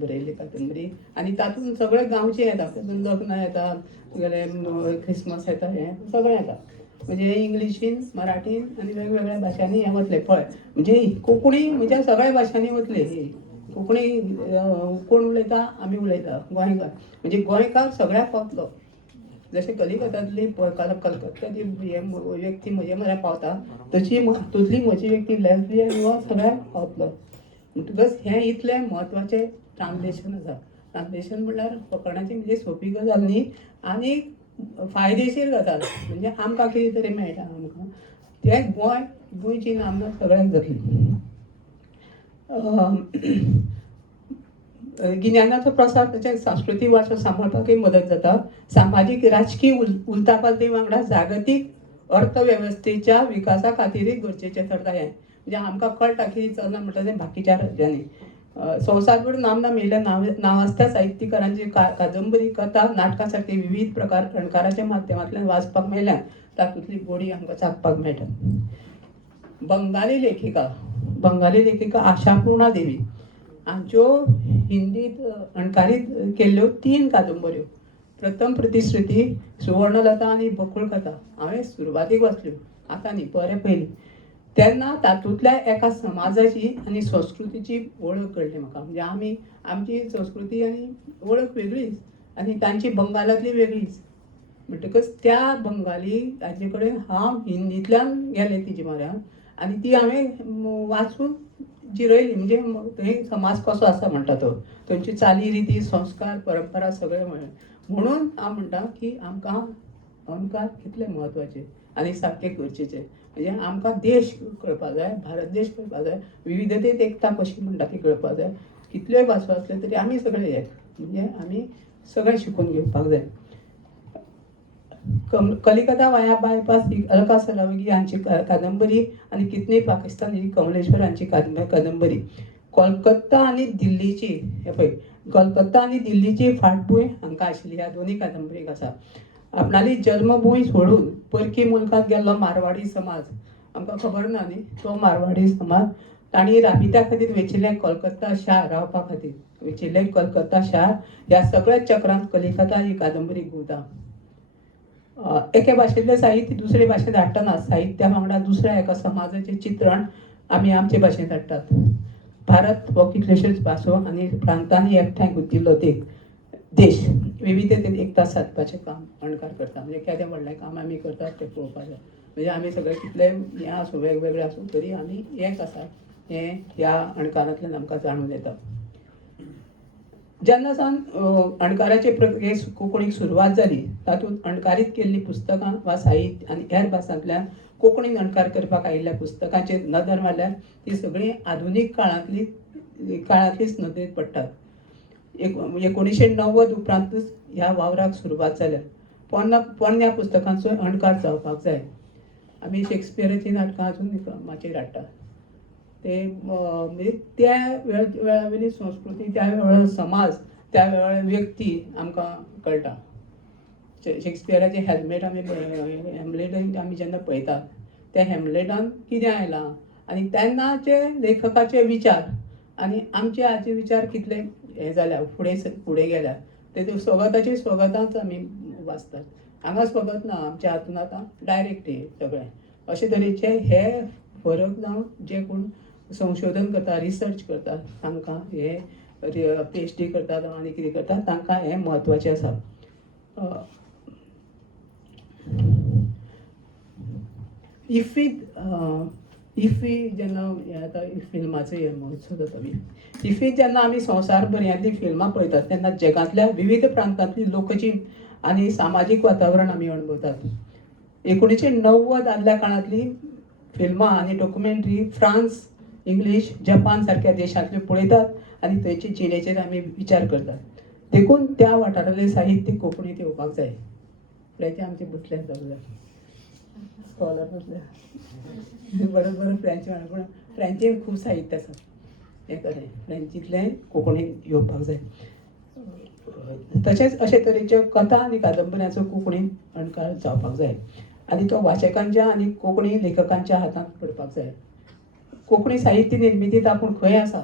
बरयल्ली कादंबरी आनी तातूंत सगळे गांवचे येता. तातूंत लग्न येता, तुगेलें क्रिसमस येता, हें सगळें येता. म्हणजे इंग्लिशीन मराठीन आनी वेगवेगळ्या भाशांनी हें वतलें पळय. म्हणजे कोंकणी म्हणजे सगळ्या भाशांनी वतले. कोंकणी कोण उलयता आमी उलयता गोंयकार, म्हणजे गोंयकार सगळ्याक पावतलो. जशें कलिकतांतली कलकत्त्याची व्यक्ती म्हजे म्हऱ्यान पावता, तशी हातूंतली म्हजी व्यक्ती लेस्बियन हो सगळ्याक पावतलो. म्हणटकच हें इतलें म्हत्वाचें ट्रान्सलेशन आसा. ट्रान्सलेशन म्हणल्यार कोंकणाची म्हणजे सोंपी गजाल न्ही, आनी फायदेशीर गजाल. म्हणजे आमकां कितें तरी मेळटा आमकां तें गोंयची नामना सगळ्याक जातली. गिन्यानाचो प्रसार त्याच्या सांस्कृतीक वारसो सांबाळपाकय मदत जाता. सामाजीक राजकीय उलथापालथी वांगडा जागतीक अर्थवेवस्थेच्या विकासा खातीरय गरजेचें ठरता हें. म्हणजे आमकां कळटा की चलना म्हणटा तें बाकीच्या राज्यांनी. संवसारभर नामना मेळिल्ल्या नांवाजत्या साहित्यकारांची कादंबरी, कथा, नाटकां सारके विविध प्रकार अणकाराच्या माध्यमांतल्यान वाचपाक मेळ्ळ्यात. तातूंतली गोडी आमकां चाखपाक मेळटा. बंगाली लेखिका आशापूर्णा देवी हांच्यो हिंदीत अणकारीत केल्ल्यो 3 कादंबऱ्यो. प्रथम प्रतिश्रुती, सुवर्णलता आनी बकूळ कथा हांवें सुरवातीक वाचल्यो, आतां न्ही बरें पयलीं. तेन्ना तातूंतल्या एका समाजाची आनी संस्कृतीची वळख कळ्ळी म्हाका. म्हणजे आमची संस्कृती आनी वळख वेगळीच आनी तांची बंगालांतली वेगळीच. म्हणटकच त्या बंगाली हाजे कडेन हांव हिंदींतल्यान गेलें तिजे म्हऱ्यान आनी ती हांवें वाचून जिरयली. म्हणजे थंय समाज कसो आसा म्हणटा तो, थंयची चाली रिती, संस्कार, परंपरा सगळें म्हणून हांव म्हणटा की आमकां अणकार कितले म्हत्वाचे आनी सारके गरजेचे. म्हणजे आमकां देश कळपाक जाय, भारत देश कळपाक जाय, विविधतेंत एकता कशी म्हणटा ती कळपाक जाय. कितल्योय भासो आसल्यो तरी आमी सगळे एक, म्हणजे आमी सगळें शिकून घेवपाक जाय. कलिकता वाया बायपास ही अलका सरावगी हांची कादंबरी आनी कितने पाकिस्तान ही कमलेश्वर हांची कादंबरी. कोलकत्ता आनी दिल्लीची हे पळय, कोलकत्ता आनी दिल्लीची फाटभूंय हांकां आशिल्ली ह्या दोनूय कादंबरीक आसा. आपणाली जल्मभूंय सोडून परकी मुल्कांत गेल्लो मारवाडी समाज, आमकां खबर ना न्ही, तो मारवाडी समाज तांणी राबित्या खातीर वेचिल्लें कोलकत्ता शार रावपा खातीर वेचिल्लें कोलकत्ता शार ह्या सगळ्या चक्रांत कलिकता ही कादंबरी घुंवता. एके भाशेंतलें साहित्य दुसरे भाशेंत धाडटना साहित्या वांगडा दुसऱ्या एका समाजाचें चित्रण आमी आमचे भाशेंत धाडटात. भारत हो कितल्योश्योच भासो आनी प्रांतांनी एकठांय गुंथिल्लो देश विविधतेंत एकता सादपाचें काम अणकार करता. म्हणजे केदें व्हडलें काम आमी करतात तें पळोवपाक जाय. म्हणजे आमी सगळे कितले हें आसूं, वेगवेगळे आसूं, तरी आमी एक आसा हें ह्या अणकारांतल्यान आमकां जाणून येता. जेन्ना सावन अणकाराचे प्रक्रियेक कोंकणीक सुरवात जाली, तातूंत अणकारीत केल्लीं पुस्तकां वा साहित्य आनी हेर भासांतल्यान कोंकणीन अणकार करपाक आयिल्ल्या पुस्तकांचेर नदर मारल्यार ती सगळीं आधुनीक काळांतलीच नदरेक पडटात. 1990 उपरांतूच ह्या वावराक सुरवात जाल्या. पोरण्या पुस्तकांचो अणकार जावपाक जाय. आमी शेक्सपियराची नाटकां अजून माचयेर हाडटात. ते म्हणजे त्या वेळावयली संस्कृती, त्या वेळा समाज, त्या वेळा व्यक्ती आमकां कळटा. शेक्सपियराचें हॅम्लेट आमी जेन्ना पळयतात, त्या हॅम्लेटान कितें आयलां आनी तेन्नाचे लेखकाचे विचार आनी आमचे आजचे विचार कितले हे जाल्या, फुडें गेल्या, ते स्वगतांच आमी वाचतात. हांगा स्वगत ना, आमच्या हातून आतां डायरेक्ट हे सगळें अशे तरेचे हे फरक जावन जे कोण संशोधन करता, रिसर्च करतात, तांकां हे PhD करतात आनी कितें करतात तांकां हें म्हत्वाचें आसा. इफ्फी जेन्ना आतां फिल्माचो हे महोत्सव जाता, इफ्फीत जेन्ना आमी संवसारभरांतलीं फिल्मां पळयतात तेन्ना जगांतल्या विविध प्रांतांतली लोकजीण आनी सामाजीक वातावरण आमी अणभवतात. 1990 आदल्या काळांतली फिल्मां आनी डॉक्युमेंटरी फ्रांस, इंग्लीश, जपान सारक्या देशांतल्यो पळयतात आनी थंयचे जिणेचेर आमी विचार करतात. देखून त्या वाठारांतलें साहित्य कोंकणींत येवपाक जाय. फ्रेंच आमचे बसल्यात सगळे स्कॉलर बसल्या बरोबर फ्रेंच पूण फ्रेंचीन खूब साहित्य आसा. हें खरें, फ्रेंचींतलें कोंकणींत येवपाक जाय. तशेंच अशे तरेच्यो कथा आनी कादंबऱ्यांचो कोंकणींत अणकार जावपाक जाय आनी तो वाचकांच्या आनी कोंकणी लेखकांच्या हातांत पडपाक जाय. कोंकणी साहित्य निर्मितींत आपूण खंय आसा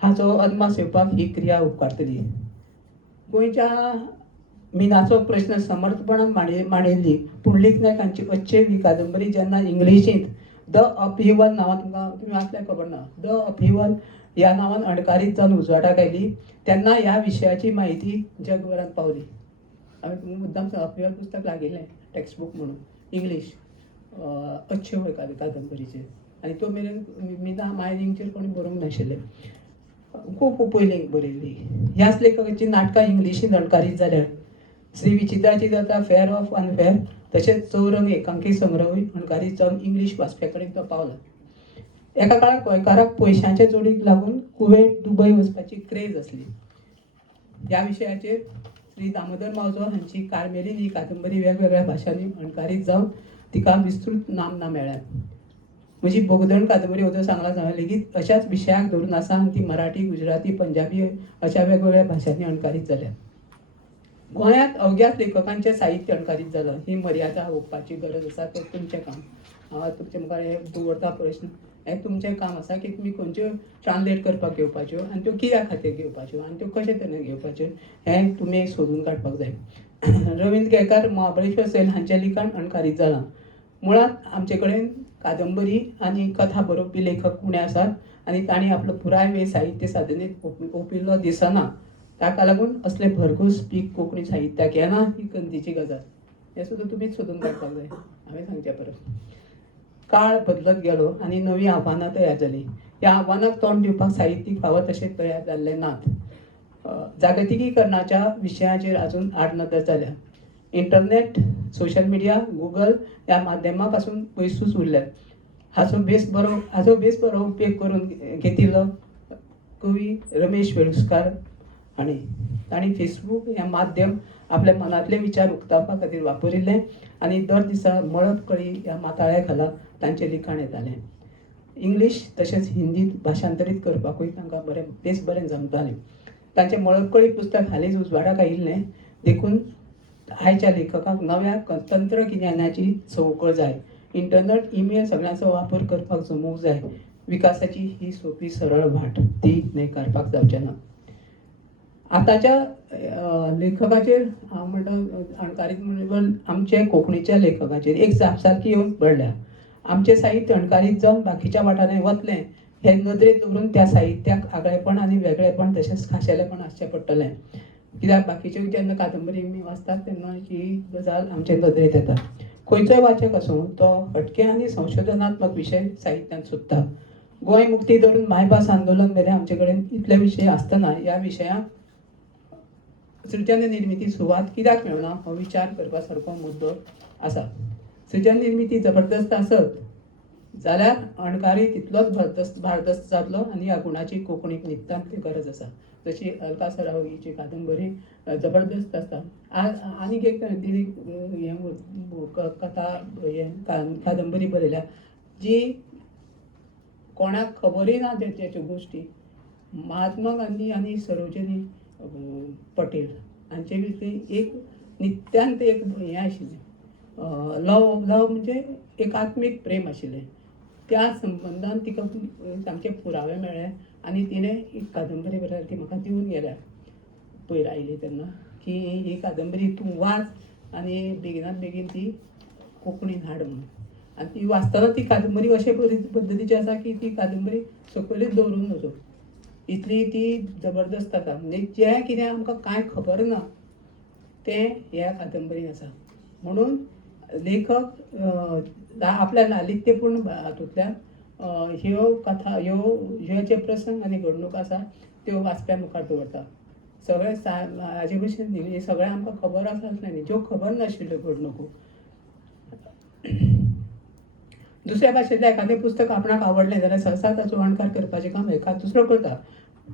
हाचो अदमास येवपाक ही क्रिया उपकारतली. गोंयच्या मिनाचो प्रश्न समर्थपणान मांडिल्ली पुंडलीक नायक हांची अच्छेव ही कादंबरी जेन्ना इंग्लिशींत द अपहिवल नांवान तुमकां तुमी वाचल्यार खबर ना, द अपहिवल ह्या नांवान अणकारीत जावन उजवाडाक आयली तेन्ना ह्या विशयाची म्हायती जगभरांत पावली. हांवें मुद्दाम अपहिवल पुस्तक लागिल्लें टेक्स्ट बूक म्हणून इंग्लीश अच्छेव कादंबरीचेर आनी तो मेरेन मिना मायनींगचेर कोणी बरोवंक नाशिल्लें. खूब पयलीं बरयल्ली. ह्याच लेखकाची नाटकां इंग्लिशींत अणकारीत जाल्यार श्री विचित्राची जाता फेअर ऑफ अनफेअर तशेंच चौरंग एकांकी संग्रहूय अणकारीत जावन इंग्लीश वाचप्या कडेन तो पावला. एका काळार गोंयकाराक पयशांच्या जोडीक लागून कुवेत दुबय वचपाची क्रेज आसली. ह्या विशयाचेर श्री दामोदर मावजो हांची कार्मेलीन ही कादंबरी वेगवेगळ्या भाशांनी अणकारीत जावन तिका विस्तृत नामना मेळ्ळ्या. म्हजी बोगदण कादंबरी उदो सांगला जावन लेगीत अशाच विशयाक धरून आसा आनी ती मराठी, गुजराती, पंजाबी अशा वेगवेगळ्या भाशांनी अणकारीत जाल्या. गोंयांत अवघ्याच लेखकांचें साहित्य अणकारीत जालां. ही मर्यादा ओपपाची गरज आसा. तें तुमचें काम. हांव तुमचे मुखार हे दवरता प्रश्न. हें तुमचें काम आसा की तुमी खंयच्यो ट्रान्सलेट करपाक घेवपाच्यो आनी त्यो कित्या खातीर घेवपाच्यो आनी त्यो कशे तरेन घेवपाच्यो हें तुमी सोदून काडपाक जाय. रवींद्र केळकार, महाबळेश्वर सैल हांचें लिखाण अणकारीत जालां. मुळात आमचे कडेन कादंबरी आनी कथा बरोवपी लेखक उणे आसात आनी तांणी आपलो पुराय वेळ साहित्य साधनेंत ओंपिल्लो दिसना. ताका लागून असले भरघोस पीक कोंकणी साहित्याक येना ही खंतीची गजाल. हें सुद्दां तुमीच सोदून काडपाक जाय. हांवें सांगच्या परस काळ बदलत गेलो आनी नवीं आव्हानां तयार जालीं. ह्या आव्हानाक तोंड दिवपाक साहित्यीक फावो तशें तयार जाल्ले नात. जागतिकीकरणाच्या विशयाचेर आजून आडनदर जाल्या. इंटरनेट, सोशल मिडिया, गुगल ह्या माध्यमां पासून पयसूच उरल्यात. हाचो बेस बरो उपेग करून घेतिल्लो कवी रमेश वेळुस्कार हांणी तांणी फेसबूक हें माध्यम आपल्या मनांतले विचार उक्तावपा खातीर वापरिल्लें आनी दर दिसा मळब कळी ह्या माताळ्या खाला तांचें लिखाण येतालें. इंग्लीश तशेंच हिंदींत भाशांतरीत करपाकूय तांकां बरें जमतालें. तांचें मळब कळी पुस्तक हालींच उजवाडाक आयिल्लें देखून आयच्या लेखकाक नव्या तंत्रगिन्यानाची संवकळ जाय. इंटरनेट, ईमेल सगळ्यांचो वापर करपाक जमूंक जाय. विकासाची ही सोपी सरळ वाट ती न्हयकारपाक जावचें ना. आतांच्या लेखकाचेर हांव म्हणटा अणकारीत म्हणून आमचे कोंकणीच्या लेखकाचेर एक जापसारकी येवन पडल्या. आमचें साहित्य अणकारीत जावन बाकीच्या वाठारांनी वतलें हे नदरेत दवरून त्या साहित्याक आगळेपण आनी वेगळेपण तशेंच खाशेलेपण आसचें पडटलें. कित्याक बाकीच्यो जेन्ना कादंबरी आमी वाचतात तेन्ना ही गजाल आमचे नदरेत येता. खंयचोय वाचक आसूं तो हटके आनी संशोधनात्मक विशय साहित्यांत सोदता. गोंय मुक्ती धरून मायभास आंदोलन मेरेन आमचे कडेन इतले विशय आसतना ह्या विशयाक सृजन निर्मिती सुवात कित्याक मेळना हो विचार करपा सारको मुद्दो आसा. सृजन निर्मिती जबरदस्त आसत जाल्यार अणकारी तितलोच भारदस्त जातलो आनी ह्या गुणाची कोंकणीक नितांत गरज आसा. जशी अलका सरावगीची कादंबरी जबरदस्त आसता. आनीक एक तिणी कथा कादंबरी बरयल्या जी कोणाक खबरूय ना तेच्यो गोश्टी. महात्मा गांधी आनी सरोजिनी पटेल हांचे भितर एक नित्यांत एक हें आशिल्लें. लव म्हणजे एक आत्मीक प्रेम आशिल्लें. त्या संबंदान तिका सामके पुरावे मेळ्ळे आनी तिणें एक कादंबरी बरयली ती म्हाका दिवन गेल्या पयर आयली तेन्ना की ही कादंबरी तूं वाच आनी बेगिनात बेगीन ती कोंकणीन हाड म्हणून. आनी ती वाचतना ती कादंबरी अशे पद्दतीची आसा की ती कादंबरी सकयलीच दवरून नजो इतली ती जबरदस्त आसा. म्हणजे जें कितें आमकां कांय खबर ना तें ह्या कादंबरीन आसा. म्हणून लेखक आपल्या लालित्यपूर्ण हातूंतल्यान ह्यो कथा ह्यो जे प्रसंग आनी घडणूक आसा त्यो वाचप्या मुखार दवरता. सगळे हाजे भशेन न्ही सगळें आमकां खबर आसलें न्ही ज्यो खबर नाशिल्ल्यो घडणुको. दुसऱ्या भाशेंतलें एखादें पुस्तक आपणाक आवडलें जाल्यार सहसा ताचो अणकार करपाचें काम एखाद दुसरो करता.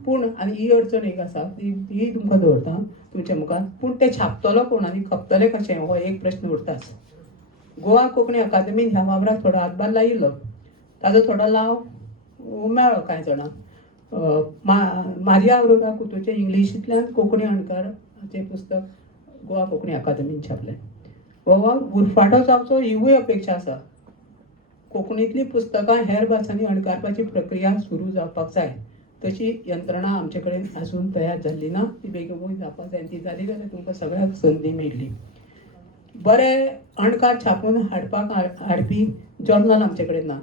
पूण आनी ही अडचण एक आसा ती तुमकां दवरता तुमच्या मुखार. पूण तें छापतलो कोण आनी खपतलें कशें हो एक प्रश्न उरताच. गोवा कोंकणी अकादेमीन ह्या वावराक थोडो हातभार लायिल्लो. ताजो थोडो लाव मेळ्ळो कांय जाणांक. मारिया अरोरा कुतूचें इंग्लिशींतल्यान कोंकणी अणकाराचें पुस्तक गोवा कोंकणी अकादेमीन छापलें. हो वावर उरफाटो जावचो हिवूय अपेक्षा आसा. कोंकणींतलीं पुस्तकां हेर भासांनी अणकारपाची प्रक्रिया सुरू जावपाक जाय. तशी यंत्रणा आमचे कडेन अजून तयार जाल्ली ना. ती बेगीन जावपाक जाय. ती जाली जाल्यार तुमकां सगळ्याक संदी मेळटली. बरे अणकार छापून हाडपी जर्नल आमचे कडेन ना.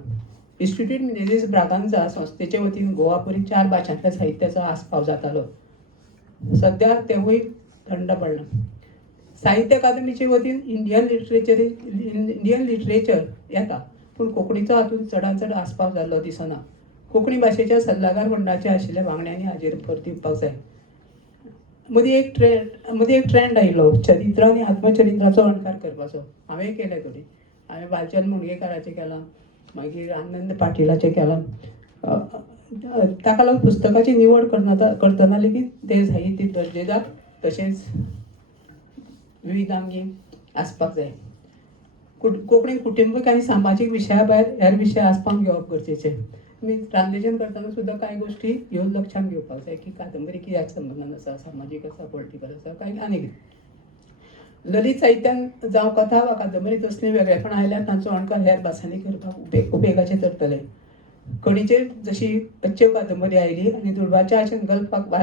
इन्स्टिट्यूट मिनेजीस ब्रागांझा संस्थेचे वतीन गोवा परी 4 भाशांतल्या साहित्याचो आस्पाव जातालो. सध्या तेवूय थंड पडला. साहित्य अकादमीचे वतीन इंडियन लिटरेचर येता, पूण कोंकणीचो हातूंत चडांत चड आस्पाव जाल्लो दिसना. कोंकणी भाशेच्या सल्लागार मंडळाचे आशिल्ल्या वांगड्यांनी हाजेर भर दिवपाक जाय. मदीं एक ट्रेंड आयिल्लो चरित्र आनी आत्मचरित्राचो अणकार करपाचो. हांवें केले थोडी. हांवें बालचंद मुणगेकाराचें केलां, मागीर आनंद पाटीलाचें केलां. ताका लागून पुस्तकाची निवड करतना लेगीत ते साहित्य दर्जेदार तशेंच विविधांगी आसपाक जाय. कोंकणी कुटुंबीक आनी सामाजीक विशया भायर हेर विशय आस्पावन घेवप गरजेचें. तुमी ट्रान्सलेशन करतना सुद्दां कांय गोश्टी ह्यो लक्षांत घेवपाक जाय की कादंबरी कित्याक संबंदान आसा, सामाजीक आसा, पॉलिटिकल आसा, काय आनी कितें. ललीत साहित्यान जावं कथा वा कादंबरी तसली वेगळेपण आयल्यार तांचो अणकार हेर भासांनी करपाक उपेगाचें ठरतलें. कणीचेर जशी कच्च्यो कादंबरी आयली आनी दुर्भाच्या आशेन गल्पाक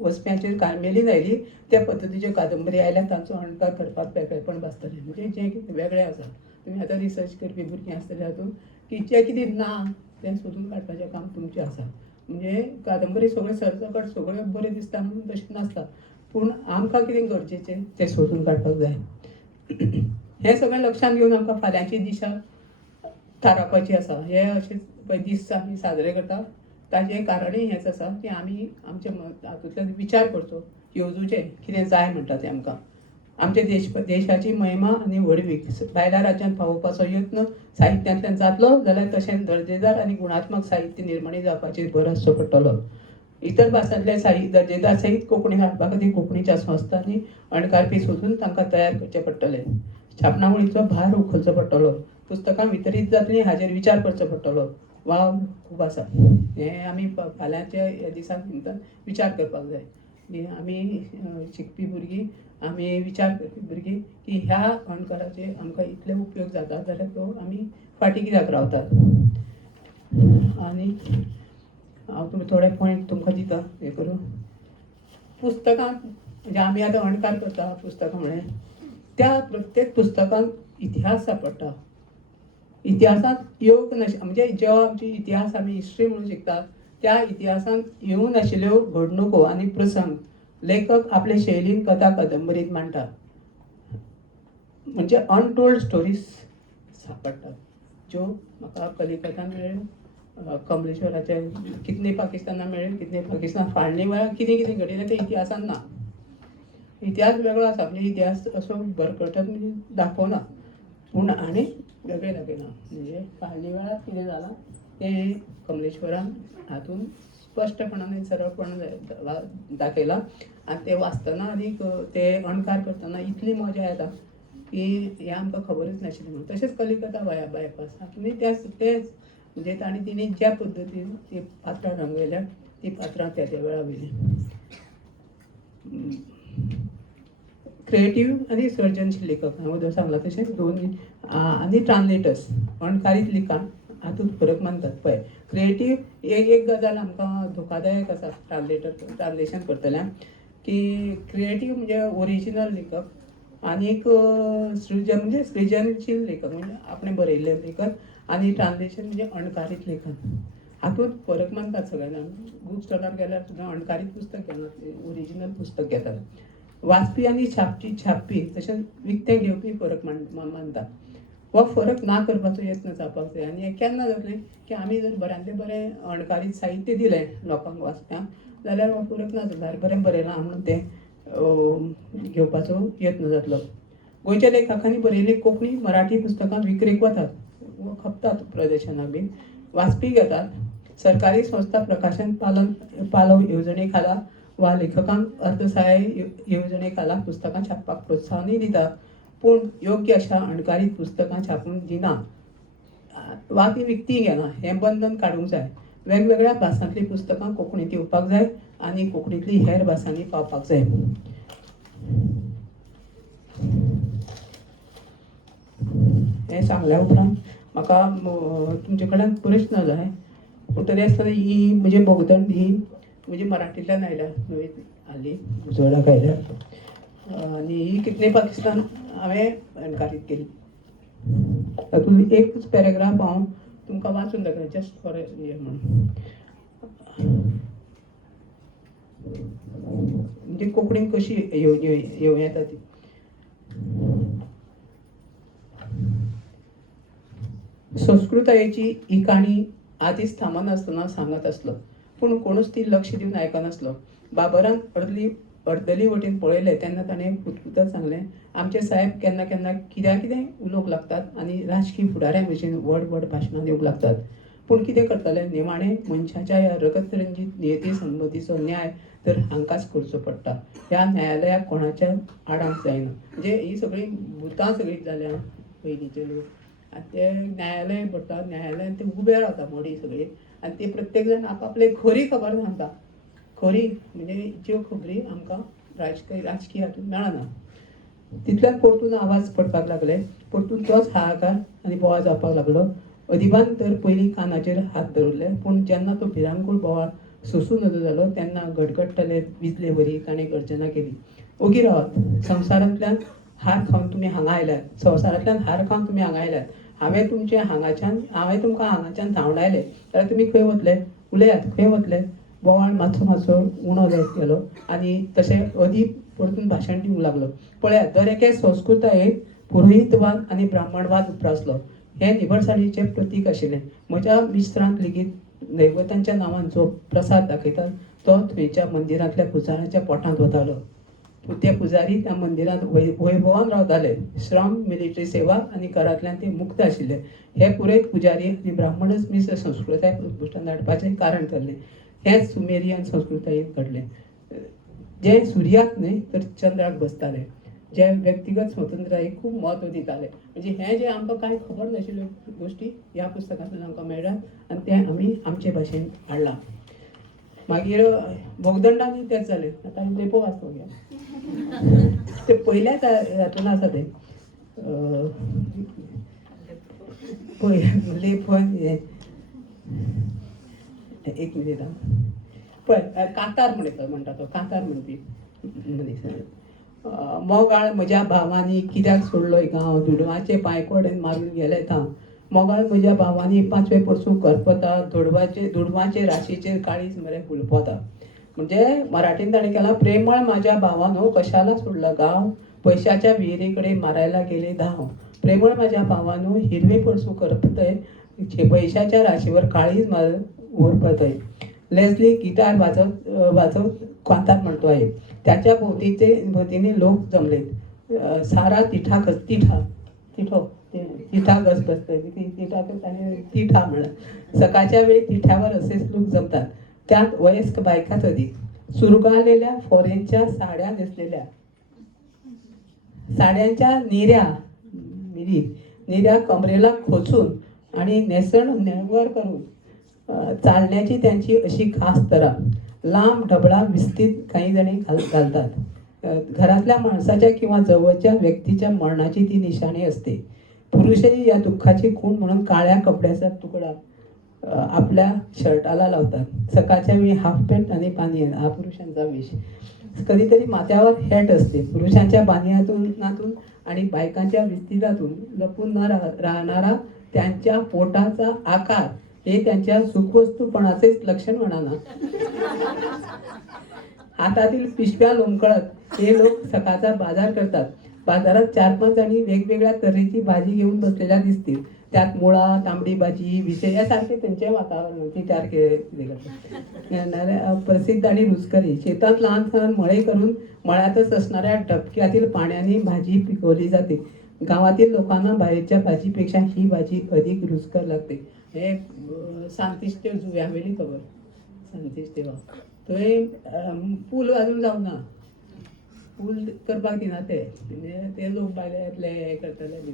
वचप्याचेर कार्मेलीन आयली, त्या पद्दतीच्यो कादंबरी आयल्यार तांचो अणकार करपाक वेगळेपण भासतलें. म्हणजे जें कितें वेगळें आसा, तुमी आतां रिसर्च करपी भुरगीं आसतले हातूंत की जें कितें ना तें सोदून काडपाचें काम तुमचें आसा. म्हणजे कादंबरी सगळ्यो सरसकट सगळ्यो बऱ्यो दिसता म्हणून तशें नासता, पूण आमकां कितें गरजेचें तें सोदून काडपाक जाय. हें सगळें लक्षांत घेवन आमकां फाल्यांची दिशा थारावपाची आसा. हे अशेंच पळय दीस आमी साजरे करता, ताजें कारणय हेंच आसा की आमी आमच्या हातूंतल्यान विचार करचो, येवजूचें कितें जाय म्हणटा तें आमकां. आमच्या देशाची महिमा आनी व्हडवीक भायल्या राज्यांत पावोवपाचो यत्न साहित्यांतल्यान जातलो जाल्यार तशेंच दर्जेदार आनी गुणात्मक साहित्य निर्माणी जावपाचेर भर आसचो पडटलो. इतर भासांतले दर्जेदार साहित्य कोंकणी हाडपा खातीर कोंकणीच्या संस्थांनी अणकारपी सोदून तांकां तयार करचें पडटलें. छापणावळीचो भार उखलचो पडटलो. पुस्तकां वितरीत जातलीं हाजेर विचार करचो पडटलो. वाव खूब आसा. हें आमी फाल्यांच्या ह्या दिसाक निमतान विचार करपाक जाय. आमी शिकपी भुरगीं, आमी विचार करपी भुरगीं की ह्या अणकाराचे आमकां इतले उपयोग जाता जाल्यार तो आमी फाटीं कित्याक रावतात. आनी हांव थोडे पॉयंट तुमकां दिता हें करून. पुस्तकां म्हणजे आमी आतां अणकार करता पुस्तकां म्हळें, त्या प्रत्येक पुस्तकांत इतिहास सांपडटा. इतिहासांत योग म्हणजे जो आमची इतिहास आमी हिस्ट्री म्हणून शिकतात, त्या इतिहासांत येवं नाशिल्ल्यो घडणुको आनी प्रसंग लेखक आपले शैलीन कथा कादंबरीत मांडटा. म्हणजे अनटोल्ड स्टोरीज सांपडटात, ज्यो म्हाका कलिकतान मेळ्ळ्यो, कमलेश्वराचे कितने पाकिस्तानाक मेळ्ळ्यो, कितने पाकिस्तान फाळणी वेळार कितें कितें घडिल्लें तें इतिहासान ना. इतिहास वेगळो आसा, म्हणजे इतिहास असो भरकटत म्हणजे दाखोवना, पूण आनी वेगळे दाखयना. म्हणजे फाळणी वेळार कितें जालां तें कमलेश्वरान हातून स्पश्टपणान आनी सरळपणान दाखयलां. आनी तें वाचतना आनीक तें अणकार करतना इतली मजा येता की हें आमकां खबरच नाशिल्लें म्हणून. तशेंच कलिकता बायपास हातूंय तेंच म्हणजे तिणी ज्या पद्दतीन ती पात्रां रंगयल्या, ती पात्रां त्या वेळा वयली. क्रिएटीव आनी सर्जनशील लेखक हांवें सांगलां तशें दोन. आनी ट्रान्सलेटर्स अणकारीत लिखाण हातूंत फरक मानतात पळय. क्रिएटीव एक गजाल आमकां धोकादायक आसा ट्रान्सलेशन करतल्यांक की क्रिएटीव म्हणजे ओरिजिनल लेखक आनीक म्हणजे सृजनशील लेखक म्हणजे आपणें बरयल्लें लेखक आनी ट्रान्सलेशन म्हणजे अणकारीत लेखन. हातूंत फरक मानतात सगळ्यांना. बुक स्टॉलार गेल्यार सुद्दां अणकारीत पुस्तक घेनात, ओरिजिनल पुस्तक घेतात. वाचपी आनी छापपी तशेंच विकतें घेवपी फरक मानतात. हो फरक ना करपाचो यत्न जावपाक जाय. आनी हें केन्ना जातलें की आमी जर बऱ्यांतलें बरें अणकारीत साहित्य दिलें लोकांक वाचप्यांक जाल्यार हो फरक ना जाता. बरें बरयलां म्हणून तें घेवपाचो यत्न जातलो. गोंयच्या लेखकांनी बरयल्लीं कोंकणी मराठी पुस्तकां विक्रेक वतात, खपतात प्रदर्शनाक बीन. वाचपी घेतात. सरकारी संस्था प्रकाशन पालव येवजणे खाला वा लेखकांक अर्थसहाय्य येवजणे खाला पुस्तकां छापपाक प्रोत्साहनूय दितात, पूण योग्य अशा अणकारीत पुस्तकां छापून दिना वा ती विकतीं घेना हें बंधन काडूंक जाय. वेगवेगळ्या भासांतलीं पुस्तकां कोंकणींत येवपाक जाय आनी कोंकणींतलीं हेर भासांनी पावपाक जाय. हें सांगल्या उपरांत म्हाका तुमचे कडल्यान प्रश्न जाय. पूण तरी आसतना ही म्हणजे भोगदंड ही म्हणजे मराठीतल्यान आयल्या नवी हाली उजवाडाक आयल्या आनी ही कितने पाकिस्तान हांवें अणकारीत केली. तातूंत एकूच पॅरेग्राफ हांव तुमकां वाचून दाखयलें जस्ट फॉर हे म्हणून. म्हणजे कोंकणीन कशी येवं येता ती. संस्कृतायेची ही काणी आदींच थांबनासतना सांगत आसलो, पूण कोणूच ती लक्ष दिवन आयकनासलो. बाबरान अर्दली वटेन पळयलें तेन्ना ताणें पुतपुतत सांगलें, आमचे साहेब केन्ना केन्ना कितें उलोवंक लागतात आनी राजकीय फुडाऱ्यां भशेन व्हड व्हड भाशणां दिवंक लागतात. पूण कितें करतले, निमाणें मनशाच्या ह्या रगतरंजीत नियती संबंदीचो न्याय तर हांकांच करचो पडटा. ह्या न्यायालयाक कोणाच्या आडांक जायना. म्हणजे ही सगळीं भुतां सगळीं जाल्या पयलींचे लोक. आनी ते न्यायालय पडटा, न्यायालयान ते उबे रावता मोडी सगळीं आनी ते प्रत्येक जाण आपआपले खरी खबर सांगता. खरी म्हणजे ज्यो खबरी आमकां राजकीय हातूंत मेळना. तितल्यान परतून आवाज पडपाक लागले. परतून तोच हाहाकार आनी बोवाळ जावपाक लागलो. अधिबान तर पयलीं कानाचेर हात धरले, पूण जेन्ना तो भिरांकूळ बोवाळ सोंसूं नजो जालो तेन्ना गडगडटले विजले वरी ताणें गर्जना केली, ओगी रावात. संवसारांतल्यान हार खावन तुमी हांगा आयल्यात. संवसारांतल्यान हार खावन तुमी हांगा आयल्यात. हांवें तुमकां हांगाच्यान धांवडायलें जाल्यार तुमी खंय वतले? उलयात, खंय वतले? बोवाळ मातसो मातसो उणो जायत गेलो आनी तशें अदीक परतून भाशण दिवंक लागलो. पळयात, दर एके संस्कृतायेक पुरोहितवाद आनी ब्राह्मणवाद उप्रासलो. हें निवडसाणीचें प्रतीक आशिल्लें. म्हज्या मिस्त्रांक लेगीत दैवतांच्या नांवान जो प्रसाद दाखयतात तो थंयच्या मंदिरांतल्या पुजाऱ्याच्या पोटांत वतालो. ते पुजारी त्या मंदिरांत वैभवान रावताले. श्रम, मिलिटरी सेवा आनी घरांतल्यान ते मुक्त आशिल्ले. हे पुरयत पुजारी आनी ब्राह्मणच मिश्र संस्कृताय उत्कृश्टान हाडपाचें कारण ठरलें. हेंच सुमेरियन संस्कृतायेंत घडलें. जे सुर्याक न्हय तर चंद्राक बसताले. जे व्यक्तिगत स्वतंत्रतायेक खूब म्हत्व दिताले. म्हणजे हें जे आमकां कांय खबर नाशिल्ल्यो गोश्टी ह्या पुस्तकांतल्यान आमकां मेळ्ळ्यात आनी ते आमी आमचे भाशेन हाडला. मागीर भोगदंडांनी तेंच जालें. आतां लेपो वाचपाक घ्या. ते पयल्याच हातून आसा ते लेपन एक मिनिट पळय कांतार म्हणटा तो कांतार म्हणटी मनीस. मोगाळ म्हज्या भावांनी कित्याक सोडलोय गांव, दुडवाचे पांयकोडेन मारून गेले थांव. मोगाळ म्हज्या भावांनी 5वें परसूं करपता, दुडवाचे राशीचेर काळीज मरे फुलपोता. म्हणजे मराठीन ताणें केला, प्रेमळ माझ्या भावानो कशाला सोडलं गाव, पैशाच्या विहिरीकडे मारायला गेले धाव. प्रेमळ माझ्या भावानो हिरवे परसू करपतय, पैशाच्या राशीवर काळीज मारत उरपतय. लेस्ली गिटार वाजवत कांतार म्हणतो आहे. त्याच्या भोवतीने लोक जमलेत. सारा तिठा गसगसतय. तिठा म्हणलं. सकाळच्या वेळी तिठ्यावर असेच लोक जमतात. त्यात वयस्क बायकाच अधिक. सुरगाळलेल्या फॉरेनच्या साड्या नेसलेल्या, साड्यांच्या निऱ्या कमरेला खोचून आणि नेसण नेवर करून चालण्याची त्यांची अशी खास तरा. लांब ढबळा विस्तीत काही जणी घालतात. घरातल्या माणसाच्या किंवा जवळच्या व्यक्तीच्या मरणाची ती निशाणी असते. पुरुषही या दुःखाची खूण म्हणून काळ्या कपड्याचा तुकडा आपल्या शर्टाला लावतात. सकाळच्या वेळी हाफ पॅन्ट आणि बानियन हा पुरुषांचा वेश. कधीतरी माथ्यावर हॅट असते. पुरुषांच्या बानियातून आणि बायकांच्या विस्तीरातून लपून न राहणारा त्यांच्या पोटाचा आकार हे त्यांच्या सुखवस्तूपणाचेच लक्षण म्हणाना. हातातील पिशव्या लोंबकळत हे लोक सकाळचा बाजार करतात. बाजारात 4-5 जणी वेगवेगळ्या तऱ्हेची भाजी घेऊन बसलेल्या दिसतील. त्यात मुळा, तांबडी भाजी, विषय यासारखे त्यांचे वातावरण ती तयार केले करतात. प्रसिद्ध आणि रुचकरी. शेतात लहान लहान मळे करून मळ्यातच असणाऱ्या डबक्यातील पाण्याने भाजी पिकवली जाते. गावातील लोकांना बाहेरच्या भाजीपेक्षा ही भाजी अधिक रुचकर लागते. हे सांतिश्ते जुव्यावेली खबर. सांतिश्ते थंय पूल अजून जावं ना. पूल करपाक दिना ते लोक बायले येतले हे करतले बी.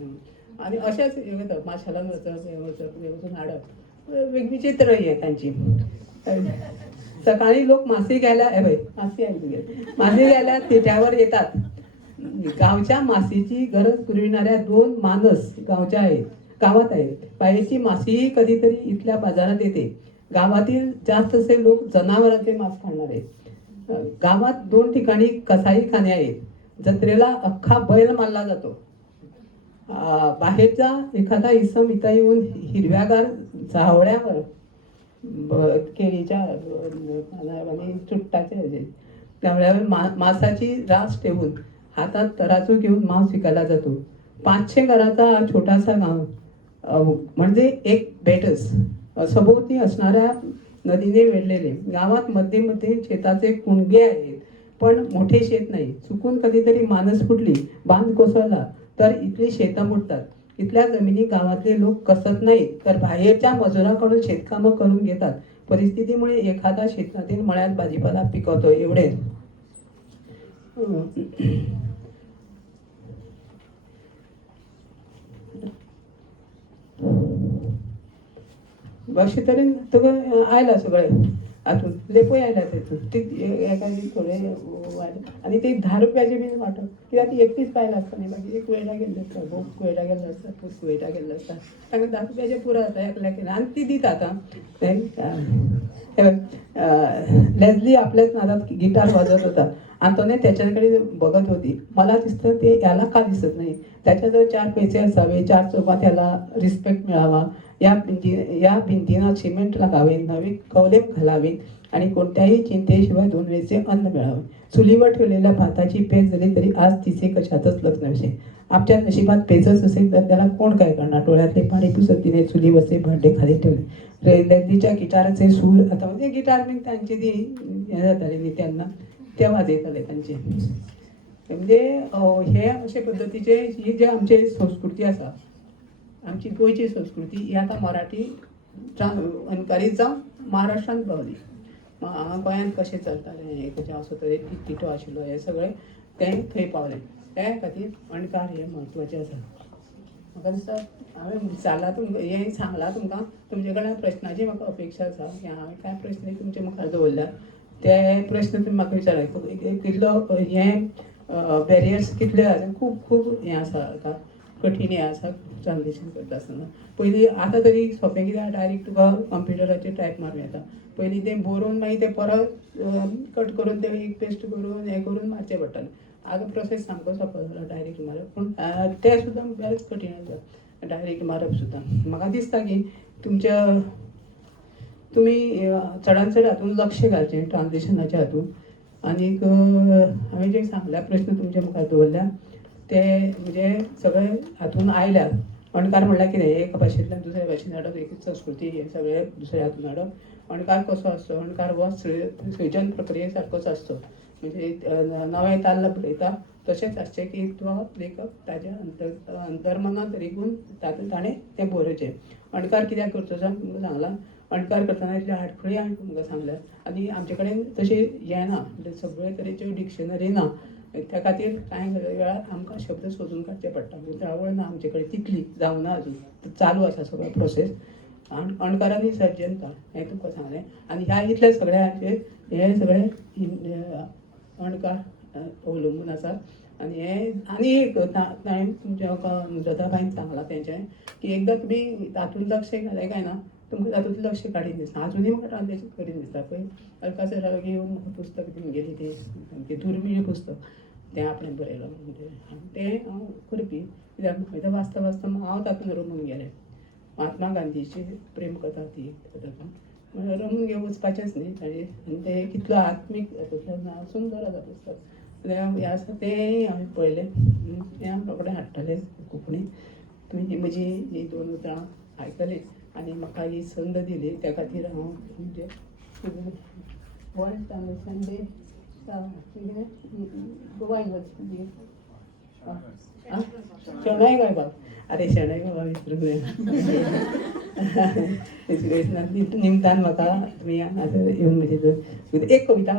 आनी अशेंच हे करता माशेलान वचप हे वचून हाडप विचित्र हे तांची. सकाळी लोक मासे घ्यायला मासे घ्यायला तिठ्यावर येतात. गावच्या मासेची गरज पुरविणाऱ्या 2 माणस गावात आहेत. बाहेरची मासेही कधीतरी इथल्या बाजारात येते. गावातील जास्तसे लोक जनावरांचे मांस खाणार आहेत. गावात 2 ठिकाणी कसाईखाने आहेत. जत्रेला अख्खा बैल मारला जातो. बाहेरचा एखादा इसम इथं येऊन हिरव्यागार झावळ्यावर केळीच्या आणि चुट्टाच्या त्यावेळेवर मांसाची रास ठेवून हातात तराजू घेऊन मांस विकायला जातो. 500 घराचा हा छोटासा गाव म्हणजे एक बेटच सभोवती असणाऱ्या नदीने वेढलेले. गावात मध्ये मध्ये शेताचे कुणगे आहेत, पण मोठे शेत नाही. चुकून कधीतरी माणस फुटली, बांध कोसळला तर इथली शेतं बुडतात. इथल्या जमिनी गावातले लोक कसत नाहीत, तर बाहेरच्या मजुराकडून शेतकामं करून घेतात. परिस्थितीमुळे एखादा शेतातील मळ्यात भाजीपाला पिकवतो एवढेच. अशी तरी सगळं आयला सगळं आतून लेपो यायला तिथून ते एखादी थोडे आणि ते 10 रुपयाचे बी वाटत कित्याक ती एकटीच पाहिला असता न्ही. बाकी एक वेळा गेल्ले असता, भोग वेळा गेल्लो असता, पूस वेळा गेल्लो असता. तांकां 10 रुपयाचे पुरो जाता एकल्याक आनी ती दिता आतां. लेझली आपल्याच नादात गिटार वाजवत होता. आंतोने त्याच्याकडे बघत होती. मला दिसतं ते याला का दिसत नाही. त्याच्याजवळ 4 पैसे असावे, 4 चौकात त्याला रिस्पेक्ट मिळावा. या भिंतींना सिमेंट लागावे, नवी कौलेम घालावी आणि कोणत्याही चिंतेशिवाय 2 वेळचे अन्न मिळावे. चुलीवर ठेवलेल्या भाताची पेज जरी तरी आज तिचे कशातच लग्न नसे. आमच्या नशिबात पेजच असेल तर त्याला कोण काय करणार. डोळ्यातले पाणी पुसत तिने चुलीवरचे भांडे खाली ठेवले. लेझलीच्या गिटारचे सूर आता म्हणजे गिटार मी त्यांची ती हे जाताली त्यांना ते वाजयताले त्यांचे. म्हणजे हे अशे पद्दतीचे ही जे आमची संस्कृती आसा, आमची गोंयची संस्कृती ही आता मराठी अनकारीत जावन महाराष्ट्रांत पावली. गोंयांत कशें चलतालें, कशें असो तरेन तिटो आशिल्लो, हें सगळें तें थंय पावलें. त्या खातीर अणकार हें म्हत्वाचें आसा. म्हाका दिसता हांवें विचारलां हें सांगलां तुमकां. तुमचे कडल्यान प्रश्नाची म्हाका अपेक्षा आसा की हांवें कांय प्रश्न तुमचे मुखार दवरल्यात. ते प्रश्न तुमी म्हाका विचारले. कितलो हें बॅरियर्स कितले आसा, खूब हें आसा आतां कठीण हें आसा ट्रान्सलेशन करता आसतना. पयलीं आतां तरी सोंपें कित्याक डायरेक्ट तुका कंप्युटराचेर टायप मारूं येता. पयलीं तें बरोवन मागीर तें परत कट करून तें एक पेस्ट करून हें करून मारचें पडटालें. आतां प्रोसेस सामको सोंपो जाला डायरेक्ट मारप. पूण तें सुद्दां बरेंच कठीण आसा डायरेक्ट मारप सुद्दां. म्हाका दिसता की तुमी चडांत चड हातूंत लक्ष घालचें ट्रान्सलेशनाच्या हातूंत. आनीक हांवें जे सांगल्या प्रश्न तुमच्या मुखार दवरल्या ते म्हणजे सगळे हातूंत आयल्यात. अणकार म्हणल्यार कितें, एक भाशेंतल्यान दुसऱ्या भाशेन हाडप, एक संस्कृती हे सगळे दुसऱ्या हातूंत हाडप. अणकार कसो आसचो, अणकार हो सृजन प्रक्रिये सारकोच आसचो. म्हणजे नवें ताल्ल बरयता तशेंच आसचें की तो लेखक ताच्या अंतर्मनांत रिगून ताणें तें बरोवचें. अणकार कित्याक करचो तुमकां सांगलां. अणकार करतना इतल्यो आडखळी हांवें तुमकां सांगल्यात आनी आमचे कडेन तशें हें ना, म्हणजे सगळे तरेच्यो डिक्शनरी ना. त्या खातीर कांय वेळार आमकां शब्द सोदून काडचे पडटा. उतरावळ ना आमचे कडेन तितली जावना अजून, चालू आसा सगळो प्रोसेस. अणकारांनी सर्जनता हें तुमकां सांगलें. आनी ह्या इतल्या सगळ्यांचेर हे सगळे अणकार अवलंबून आसा. आनी हें आनी एक हांवें तुमच्या जोताबाईन सांगलां तेंचें की एकदां तुमी तातूंत लक्ष घालें काय ना, तुमकां तातूंत लक्ष काडीन दिसता. आजुनूय म्हाका ट्रान्सलेशन करीन दिसता. पळय अल्का सराक येवन म्हाका पुस्तक दिवन गेली ती सामकी दुर्मीळ पुस्तक तें आपणें बरयलां. म्हणजे तें हांव करपी कित्याक म्हाका तें वाचता वाचता हांव तातूंत रमून गेलें. महात्मा गांधीची प्रेम कथा ती तातूंत रमून घेवन वचपाचेंच न्ही ताणें. आनी तें कितलो आत्मीक हातूंतल्यान सुंदर आसा पुस्तक. हें आसा तेंय हांवें पळयलें. तें हांव रोखडें हाडटलें कोंकणींत. तुमी म्हजी ही 2 उतरां आयकलीं आनी म्हाका ही संद दिली त्या खातीर हांव म्हणजे वर्ल्ड ट्रान्सलेशन डे गोवा युनिवर्सिटी शेणै गोंयबाब. अरे शेणै गोंयबाब विसरूंक जायना. निमतान म्हाका तुमी हांगासर येवन म्हजी एक कविता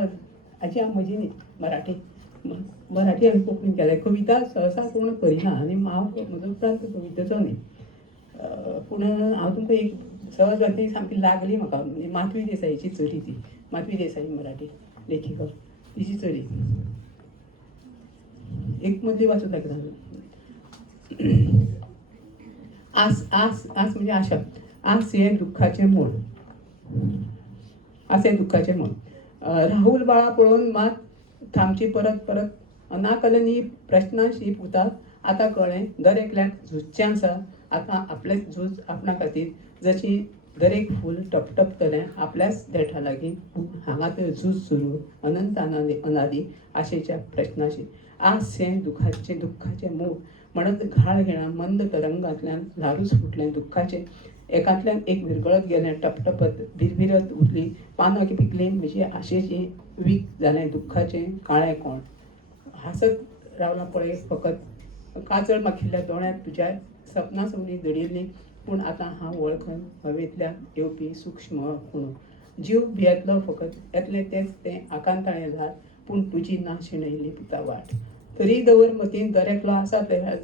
हाची हांव म्हजी न्ही मराठी हांवें कोंकणींत केल्या. कविता सहसा कोण करिना आनी हांव म्हजो प्रांत कवितेचो न्ही. पूण हांव तुमकां एक सहज ती सामकी लागली म्हाका. म्हणजे माधवी देसाईची चली ती. माधवी देसाई मराठी लेखिका, तिची चली. एक मदली वाचून दाखयता. आस आस आस म्हणजे आशा. आस हे दुख्खाचें मूळ. असे दुःखाचे मन. राहुल बाळा पळोवन मात थांबची परत परत अनाकलनी प्रश्नांशी पुतात. आता कळ्ळें दर एकल्याक झुजचें आसा. आतां आपलें झूज आपणा खातीर. जशी दरेक फूल टपटपतलें आपल्याच देठा लागीं. हांगा तर झूज सुरू अनंत अनादी आशेच्या प्रश्नाशी. आजशें दुःखाचें मूळ म्हणत घाळ घेणा मंद तरंगांतल्यान ल्हारूच फुटलें दुःखाचें. एकांतल्यान एक विरगळत गेलें टपटपत भिरभिरत उरली पानां पिकलीं म्हजी आशेची. वीक जालें दुःखाचें काळें कोण. हांसत रावलां पळय फकत काजळ माखिल्ल्या दोळ्यांत तुज्या सपनां सवणी दडिल्लीं. पूण आतां हांव वळखन हवेंतल्यान येवपी सूक्ष्म खूण. जीव भियेतलो फकत येतलें तेंच तें आकांताळें झाड. पूण तुजी ना शेणयल्ली पुता वाट. तरी दवर मतीन दरेकलो आसा तयार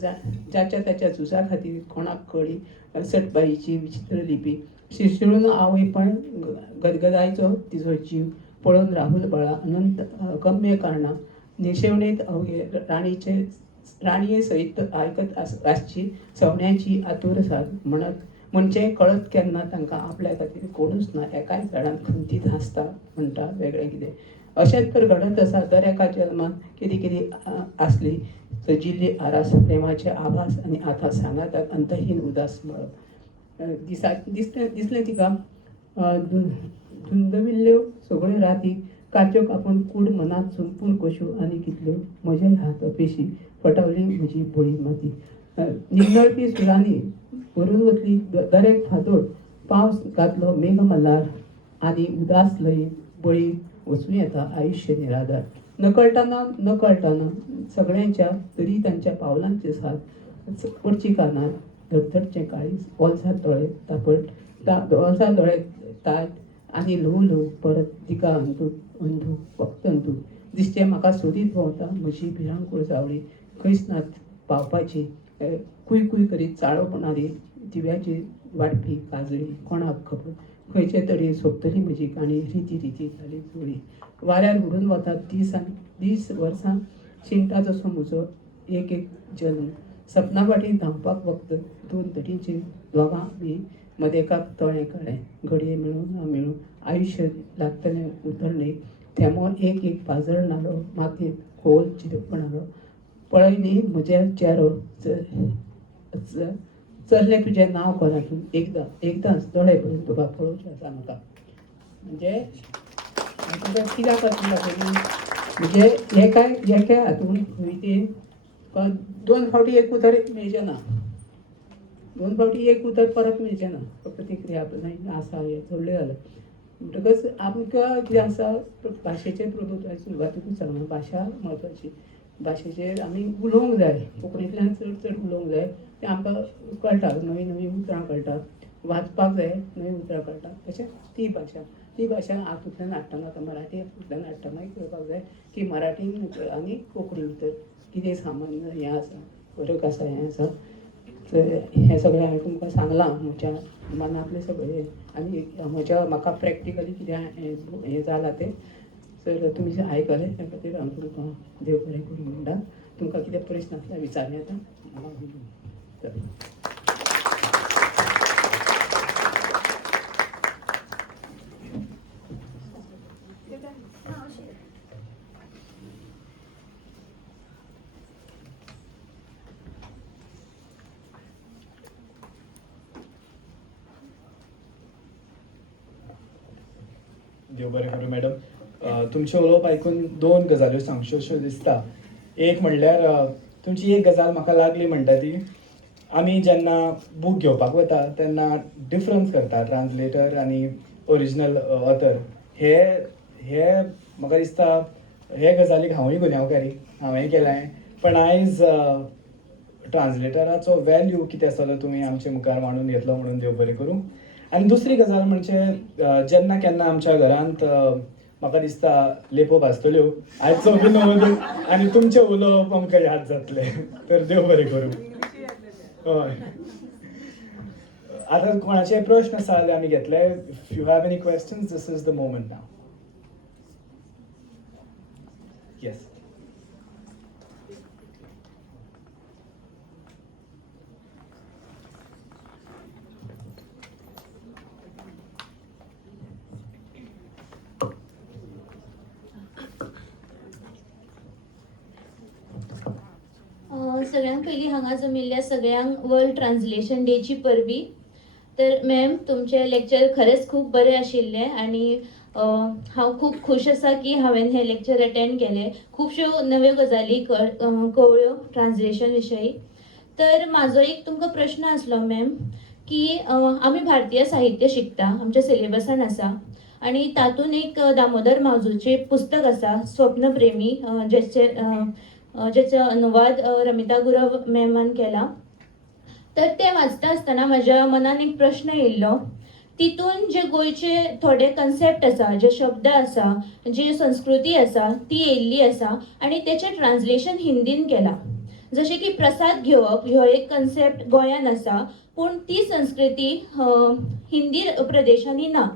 जाच्या त्याच्या झुजा खातीर. कोणाक कळी सटबाईची विचित्र लिपी. शिरशिरून आवयपण गदगदायचो तिजो जीव. पळोवन राहुल बाळा अनंत अगम्य कारणां. निशेवणेंत अवघे राणये सयत आयकत आसची सवण्याची आतूर साद. म्हणजे कळत केन्ना तांकां आपल्या खातीर कोणूच ना. एकाय झाडान खंतीत हांसता म्हणटा वेगळें कितें. अशेंच तर घडत आसा दर एका जल्मांत कितें कितें आसली सजिल्ली आरास प्रेमाचे आभास. आनी आतां सांगातात अंतहीन उदास मळब. दिसलें तिका धुंदविल्ल्यो सगळ्यो राती. कात्यो कापून कूड मनांत संपून कश्यो आनी कितल्यो. म्हजे हात अपेशी फटावली म्हजी बोळी माती. निगनळपी सुरांनी भरून वतली दरेक फांतोड. पावस घातलो मेघ मल्हार आनी उदास लय बळी वचूं येता आयुश्य निराधार. नकळटाना सगळ्यांच्या तरी तांच्या पावलांचे साथ. पडची कानार धडधडचें काळीज. ओलसार दोळे ओलसार दोळे ताट आनी ल्हव ल्हव परत तिका अंधूक फक्त अंधूक. दिसचें म्हाका सोदीत भोंवता म्हजी भिरांकूळ जावळी. खंयच नात पावपाची कुय कुय करीत चाळवणारी दिव्याची वाडपी काजळी. कोणाक खबर खंयचे तरी सोंपतली म्हजी काणी. रिती रिती जाली जोळी. वाऱ्यार उडून वतात दीस वर्सां. शिंकता जसो म्हजो एक एक जल्म. सपना फाटीं धांवपाक वक्त. दोन तटींचेर दोगां बी मदेकाक तळें कळ्ळें. घडये मेळूं ना मेळूं आयुश्य लागतलें उतरणे. थेंमो एक एक पाजळणारो मातयेंत खोल चिरपणारो. पळय न्ही म्हजे चेरो चल्लें तुजें नांव कोलातून. एकदांच दोळे भरून तुका पळोवचें आसा म्हाका. म्हणजे कित्याक म्हणजे एका हातून कवितेन दोन फावटी एक उतर मेळचें ना. दोन फावटी एक उतर परत मेळचें ना. फक्त ती क्रिया आसा हें चडलें जालें. म्हणटकच आमकां कितें आसा भाशेचेर प्रभुत्वाची सुरवातीकूच सांगला. भाशा म्हत्वाची. भाशेचेर आमी उलोवंक जाय. कोंकणींतल्यान चड चड उलोवंक जाय. तें आमकां कळटा. नवीं नवीं उतरां कळटा. वाचपाक जाय नवीं उतरां कळटा. तशेंच ती भाशा हातूंतल्यान हाडटना आतां मराठी हातूंतल्यान हाडटना कळपाक जाय की मराठीन आनी कोंकणी भितर कितें सामान्य हें आसा फरक आसा हें आसा. तर हें सगळें हांवें तुमकां सांगलां म्हज्या मनांतलें सगळें. आनी म्हाका प्रॅक्टिकली कितें हें जालां तें. तर तुमी आयकलें त्या खातीर हांव तुमकां देव बरें करूं म्हणटा. तुमकां कितें प्रस्न आसल्यार विचारले येता. देव बरें करूं मॅडम. तुमचें उलोवप आयकून दोन गजाल्यो सांगच्यो अश्यो दिसता. एक म्हणल्यार तुमची एक गजाल म्हाका लागली म्हणटा ती आमी जेन्ना बूक घेवपाक वता तेन्ना डिफरन्स करता ट्रान्सलेटर आनी ओरिजिनल ऑथर. हे म्हाका दिसता हे गजालीक हांवूय गुन्यांवकारी. हांवेंय केलां. पण आयज ट्रान्सलेटराचो वॅल्यू कितें आसा तो तुमी आमचे मुखार मांडून घेतलो म्हणून देव बरें करूं. आनी दुसरी गजाल म्हणजे जेन्ना केन्ना आमच्या घरांत म्हाका दिसता लेपो भाजतल्यो आयचो विनोद आनी तुमचें उलोवप आमकां याद जातलें. तर देव बरें करूं. हय. आतां कोणाचे प्रश्न आसा जाल्यार आमी घेतले. If you have any questions this is the moment नाव. येस. सगळ्यांत पयलीं हांगा जमिल्ल्या सगळ्यांक वर्ल्ड ट्रान्सलेशन डेची परबीं. तर मॅम तुमचें लेक्चर खरेंच खूब बरें आशिल्लें आनी हांव खूब खूश आसा की हांवें हें लेक्चर अटेंड केलें. खुबश्यो नव्यो गजाली कळ्ळ्यो ट्रान्सलेशन विशयी. तर म्हाजो एक तुमकां प्रश्न आसलो मॅम की आमी भारतीय साहित्य शिकता, आमच्या सिलेबसान आसा आनी तातूंत एक दामोदर मावजोचें पुस्तक आसा स्वप्नप्रेमी, जेचो अनुवाद रमिता गुरव मॅमान केला. तर तें वाचता आसतना म्हज्या मनान एक प्रश्न येयल्लो. तितून जे गोंयचे थोडे कन्सेप्ट आसा, जे शब्द आसा, जी संस्कृती आसा ती येयल्ली आसा आनी तेचें ट्रान्सलेशन हिंदीन केलां. जशें की प्रसाद घेवप ह्यो एक कन्सेप्ट गोंयान आसा, पूण ती संस्कृती हिंदी प्रदेशांनी ना.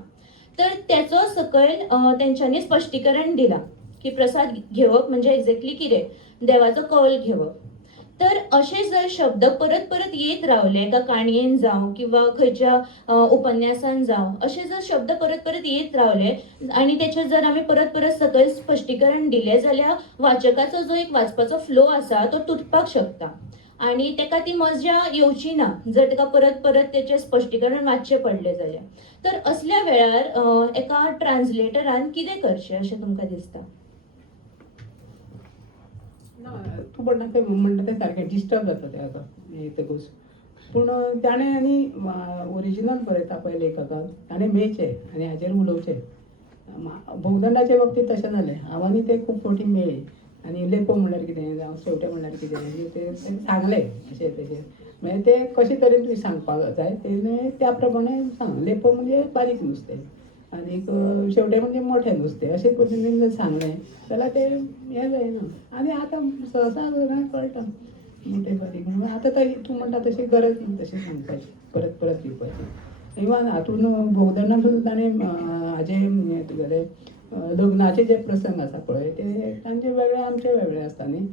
तर तेचो सकयल तेंच्यांनी स्पश्टीकरण दिलां की प्रसाद घेवप म्हणजे एक्झॅक्टली कितें, देवाचो कौल घेवप. तर अशे जर शब्द परत परत येत रावले, एका काणयेन जावं किंवा खंयच्या उपन्यासान जावं, अशे जर शब्द परत परत येत रावले आनी तेचेर जर आमी परत परत सकयल स्पश्टीकरण दिलें जाल्यार वाचकाचो जो एक वाचपाचो फ्लो आसा तो तुटपाक शकता आनी तेका ती मजा येवची ना जर तेका परत परत तेचें स्पश्टीकरण वाचचें पडलें जाल्यार. तर असल्या वेळार एका ट्रान्सलेटरान कितें करचें अशें तुमकां दिसता? तूं म्हणटा तें सारकें डिस्टर्ब जाता तें आतां येतकूच. पूण ताणें आनी ओरिजिनल बरयता पळय लेखकाक, ताणें मेळचें आनी हाचेर उलोवचें. भोगदंडाचे बाबतींत तशें जालें. हांव आनी तें खूब फावटी मेळ्ळी आनी लेपो म्हणल्यार कितें जावं शेवटें म्हणल्यार कितें तें सांगलें अशें तेजेर. मागीर तें कशे तरेन तुवें सांगपाक जाय तें त्या प्रमाणे सांग. लेपो म्हणजे बारीक नुस्तें आनीक शेवटें म्हणजे मोठें नुस्तें अशें पद्दतीन जर सांगलें जाल्यार तें हें जायना. आनी आतां सहसा सगळ्यांक कळटा मोठें बारीक म्हणून. आतां तूं म्हणटा तशी गरज ना तशें सांगपाची, परत परत दिवपाची. इवन हातून भोगदंडाक सुद्दां ताणें हाजें तुगेलें लग्नाचे जे प्रसंग आसा पळय ते तांचे वेगळे आमचे वेगळे आसता न्ही.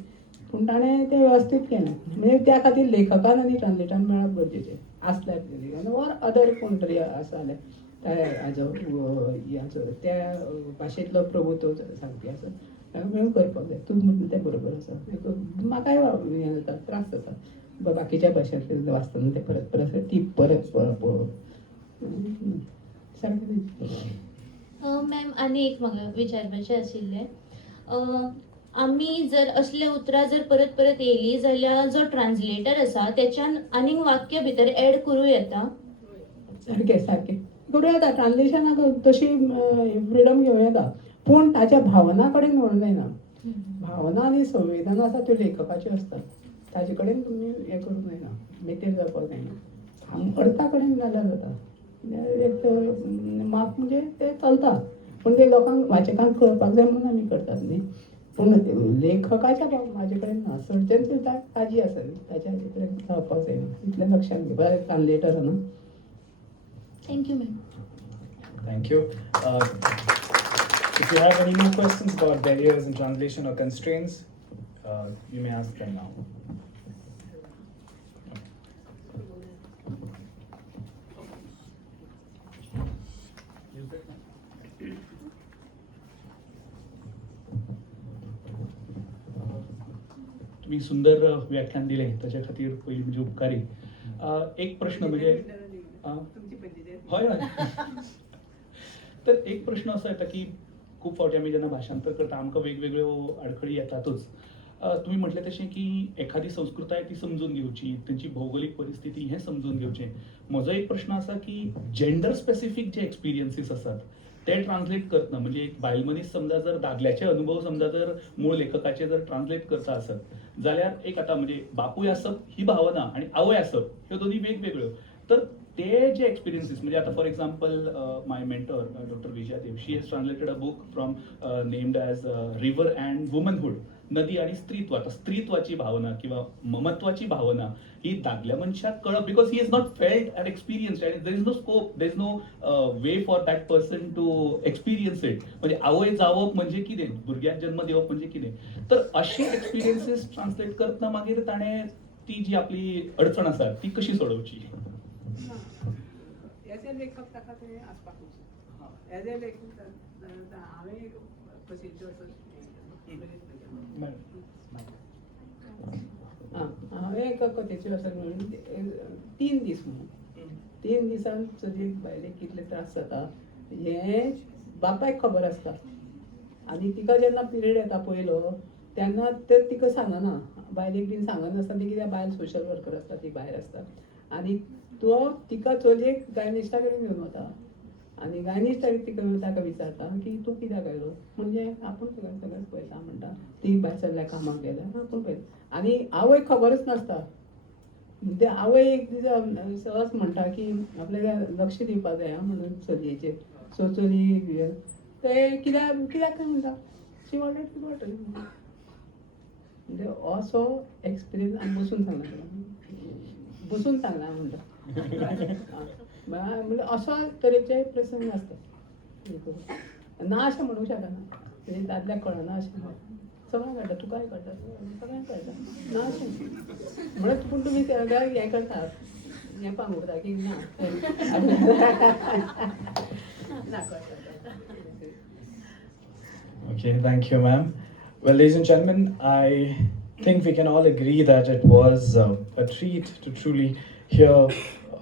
पूण ताणें तें वेवस्थीत केलें. म्हणजे त्या खातीर लेखकान आनी ट्रान्सलेटरान मेळप गरजेचें आसल्यार ऑर अदर कोण तरी आसा जाल्यार हाजो त्या भाशेंतलो प्रभुत्व सांगपी आसा ताका मेळून करपाक जाय. तूं म्हणटा तें बरोबर आसा. म्हाकाय हें जाता, त्रास जाता बाकीच्या भाशांतले वाचतना ते परत परत ती परत पळोवप सारकें. मॅम आनी एक म्हाका विचारपाचें आशिल्लें. आमी जर असले उतरां जर परत परत येयली जाल्यार जो ट्रान्सलेटर आसा तेच्यान आनीक वाक्य भितर एड करूं येता? सारकें सारकें करूं येता. ट्रान्सलेशनाक तशी फ्रिडम घेवं येता, पूण ताच्या भावना कडेन व्हरूं जायना. भावना आनी संवेदना आसा त्यो लेखकाच्यो आसता. ताजे कडेन तुमी हें करूंक जायना, मेतेर जावपाक जायना. अर्था कडेन जाल्यार जाता. एक माप म्हणजे तें चलता, पूण तें लोकांक वाचकांक कळपाक जाय म्हणून आमी करतात न्ही. पूण लेखकाच्या म्हाजे कडेन ना. सर्जनशीलता ताजी आसा न्ही, ताच्या हाजे कडेन जावपाक जायना. इतलें लक्षांत घेवपाक ट्रान्सलेटरान. Thank you ma'am. Thank you. If you have any more questions about barriers in translation or constraints, you may ask them now. तुम्ही सुंदर व्याख्यान दिले त्याच्या खातीर पहिली म्हणजे उपकारी. एक प्रश्न म्हणजे हय हय तर एक प्रश्न असो येता की खूप फावटी आमी जेन्ना भाशांतर करता आमकां वेगवेगळ्यो आडखळी येतातच. तुम्ही म्हटलें तशें की एखादी संस्कृताय ती समजून घेवची, त्यांची भौगोलिक परिस्थिती हें समजून घेवचें. म्हजो एक प्रश्न आसा की जेंडर स्पेसिफीक जे एक्सपिरियन्सीस आसात ते ट्रान्सलेट करतना म्हणजे एक बायल मनीस समजा जर दादल्याचे अनुभव समजा जर मूळ लेखकाचे जर ट्रान्सलेट करता आसत जाल्यार एक आतां म्हणजे बापूय आसप ही भावना आनी आवय आसप ह्यो दोन्ही वेगवेगळ्यो. तर ते जे एक्सपिरियन्सीस म्हणजे आता for example my mentor doctor Vijaya Dev she has translated a book from named as river and womanhood, नदी आणि स्त्रीत्व. आता स्त्रीत्वाची भावना किंवा ममत्वाची भावना ही दादल्या मनशाक कळप because he is not felt and experienced and there is no scope, there is no way for that person to experience it. म्हणजे आवय जावप म्हणजे कितें, भुरग्याक जन्म दिवप म्हणजे कितें. तर अशी एक्सपिरियन्सीस ट्रान्सलेट करतना मागीर ताणें ती जी आपली अडचण आसा ती कशी सोडोवची? एज ए लेखक ताका तें आसपाकूच. एज ए लेखक हांवें प्रोसिजर हांवें एका कथेचेर असं म्हणून 3 दीस म्हणून 3 दिसान चलयेक बायलेक कितले त्रास जाता हें बापायक खबर आसता आनी तिका जेन्ना पिरियड येता पयलो तेन्ना ते तिका सांगना बायलेक बीन सांगनासतना ती कित्याक बायल सोशल वर्कर आसता ती भायर आसता आनी तो तिका चलयेक गायनिस्टा कडेन घेवन वता आनी गायनिस्टा तिका ताका विचारता की तूं कित्याक आयलो म्हणजे आपूण सगळें पळयता म्हणटा ती भायर सरल्या कामाक गेल्या आपूण पळयता आनी आवयक खबरच नासता ते आवय एक दीस सहज म्हणटा की आपल्याक लक्ष दिवपाक जाय म्हणून चलयेचेर सो चली ते कित्याक म्हणटा शी वॉन्टेड टू वॉट म्हणजे असो एक्सपिरियन्स आमी बसून सांगला म्हणटा म्हणजे अशा तरेचे प्रसंग आसता ना अशें म्हणूंक शकना म्हणजे दादल्याक कळना अशें सगळ्यांक कळटा तुकाय कळटा सगळ्यांक कळटा ना अशें म्हणून पूण तुमी हें करतात हें पांगुरता की ना ना कळटा Okay, thank you, ma'am. Well, ladies and gentlemen, I think we can all agree that it was a treat to truly hear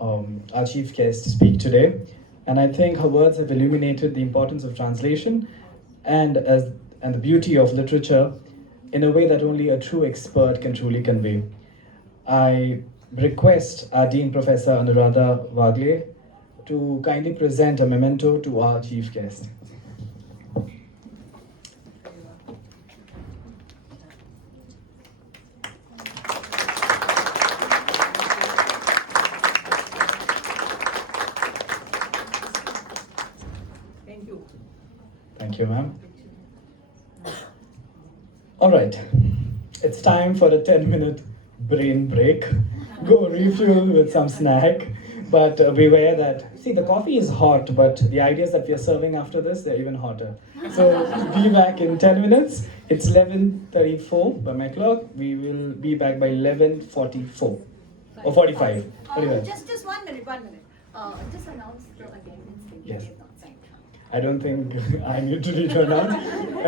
our chief guest speak today. And I think her words have illuminated the importance of translation and the beauty of literature in a way that only a true expert can truly convey. I request our Dean Professor Anuradha Vagle to kindly present a memento to our chief guest. Thank you, ma'am. All right, it's time for a 10-minute brain break. Go refuel with some snack. But beware that, see, the coffee is hot, but the ideas that we are serving after this, they're even hotter. So be back in 10 minutes. It's 11:34 by my clock. We will be back by 11:44 or 45. Just 1 minute. Just announce the attendance thing. Yes. Not signed. I don't think I need to return out.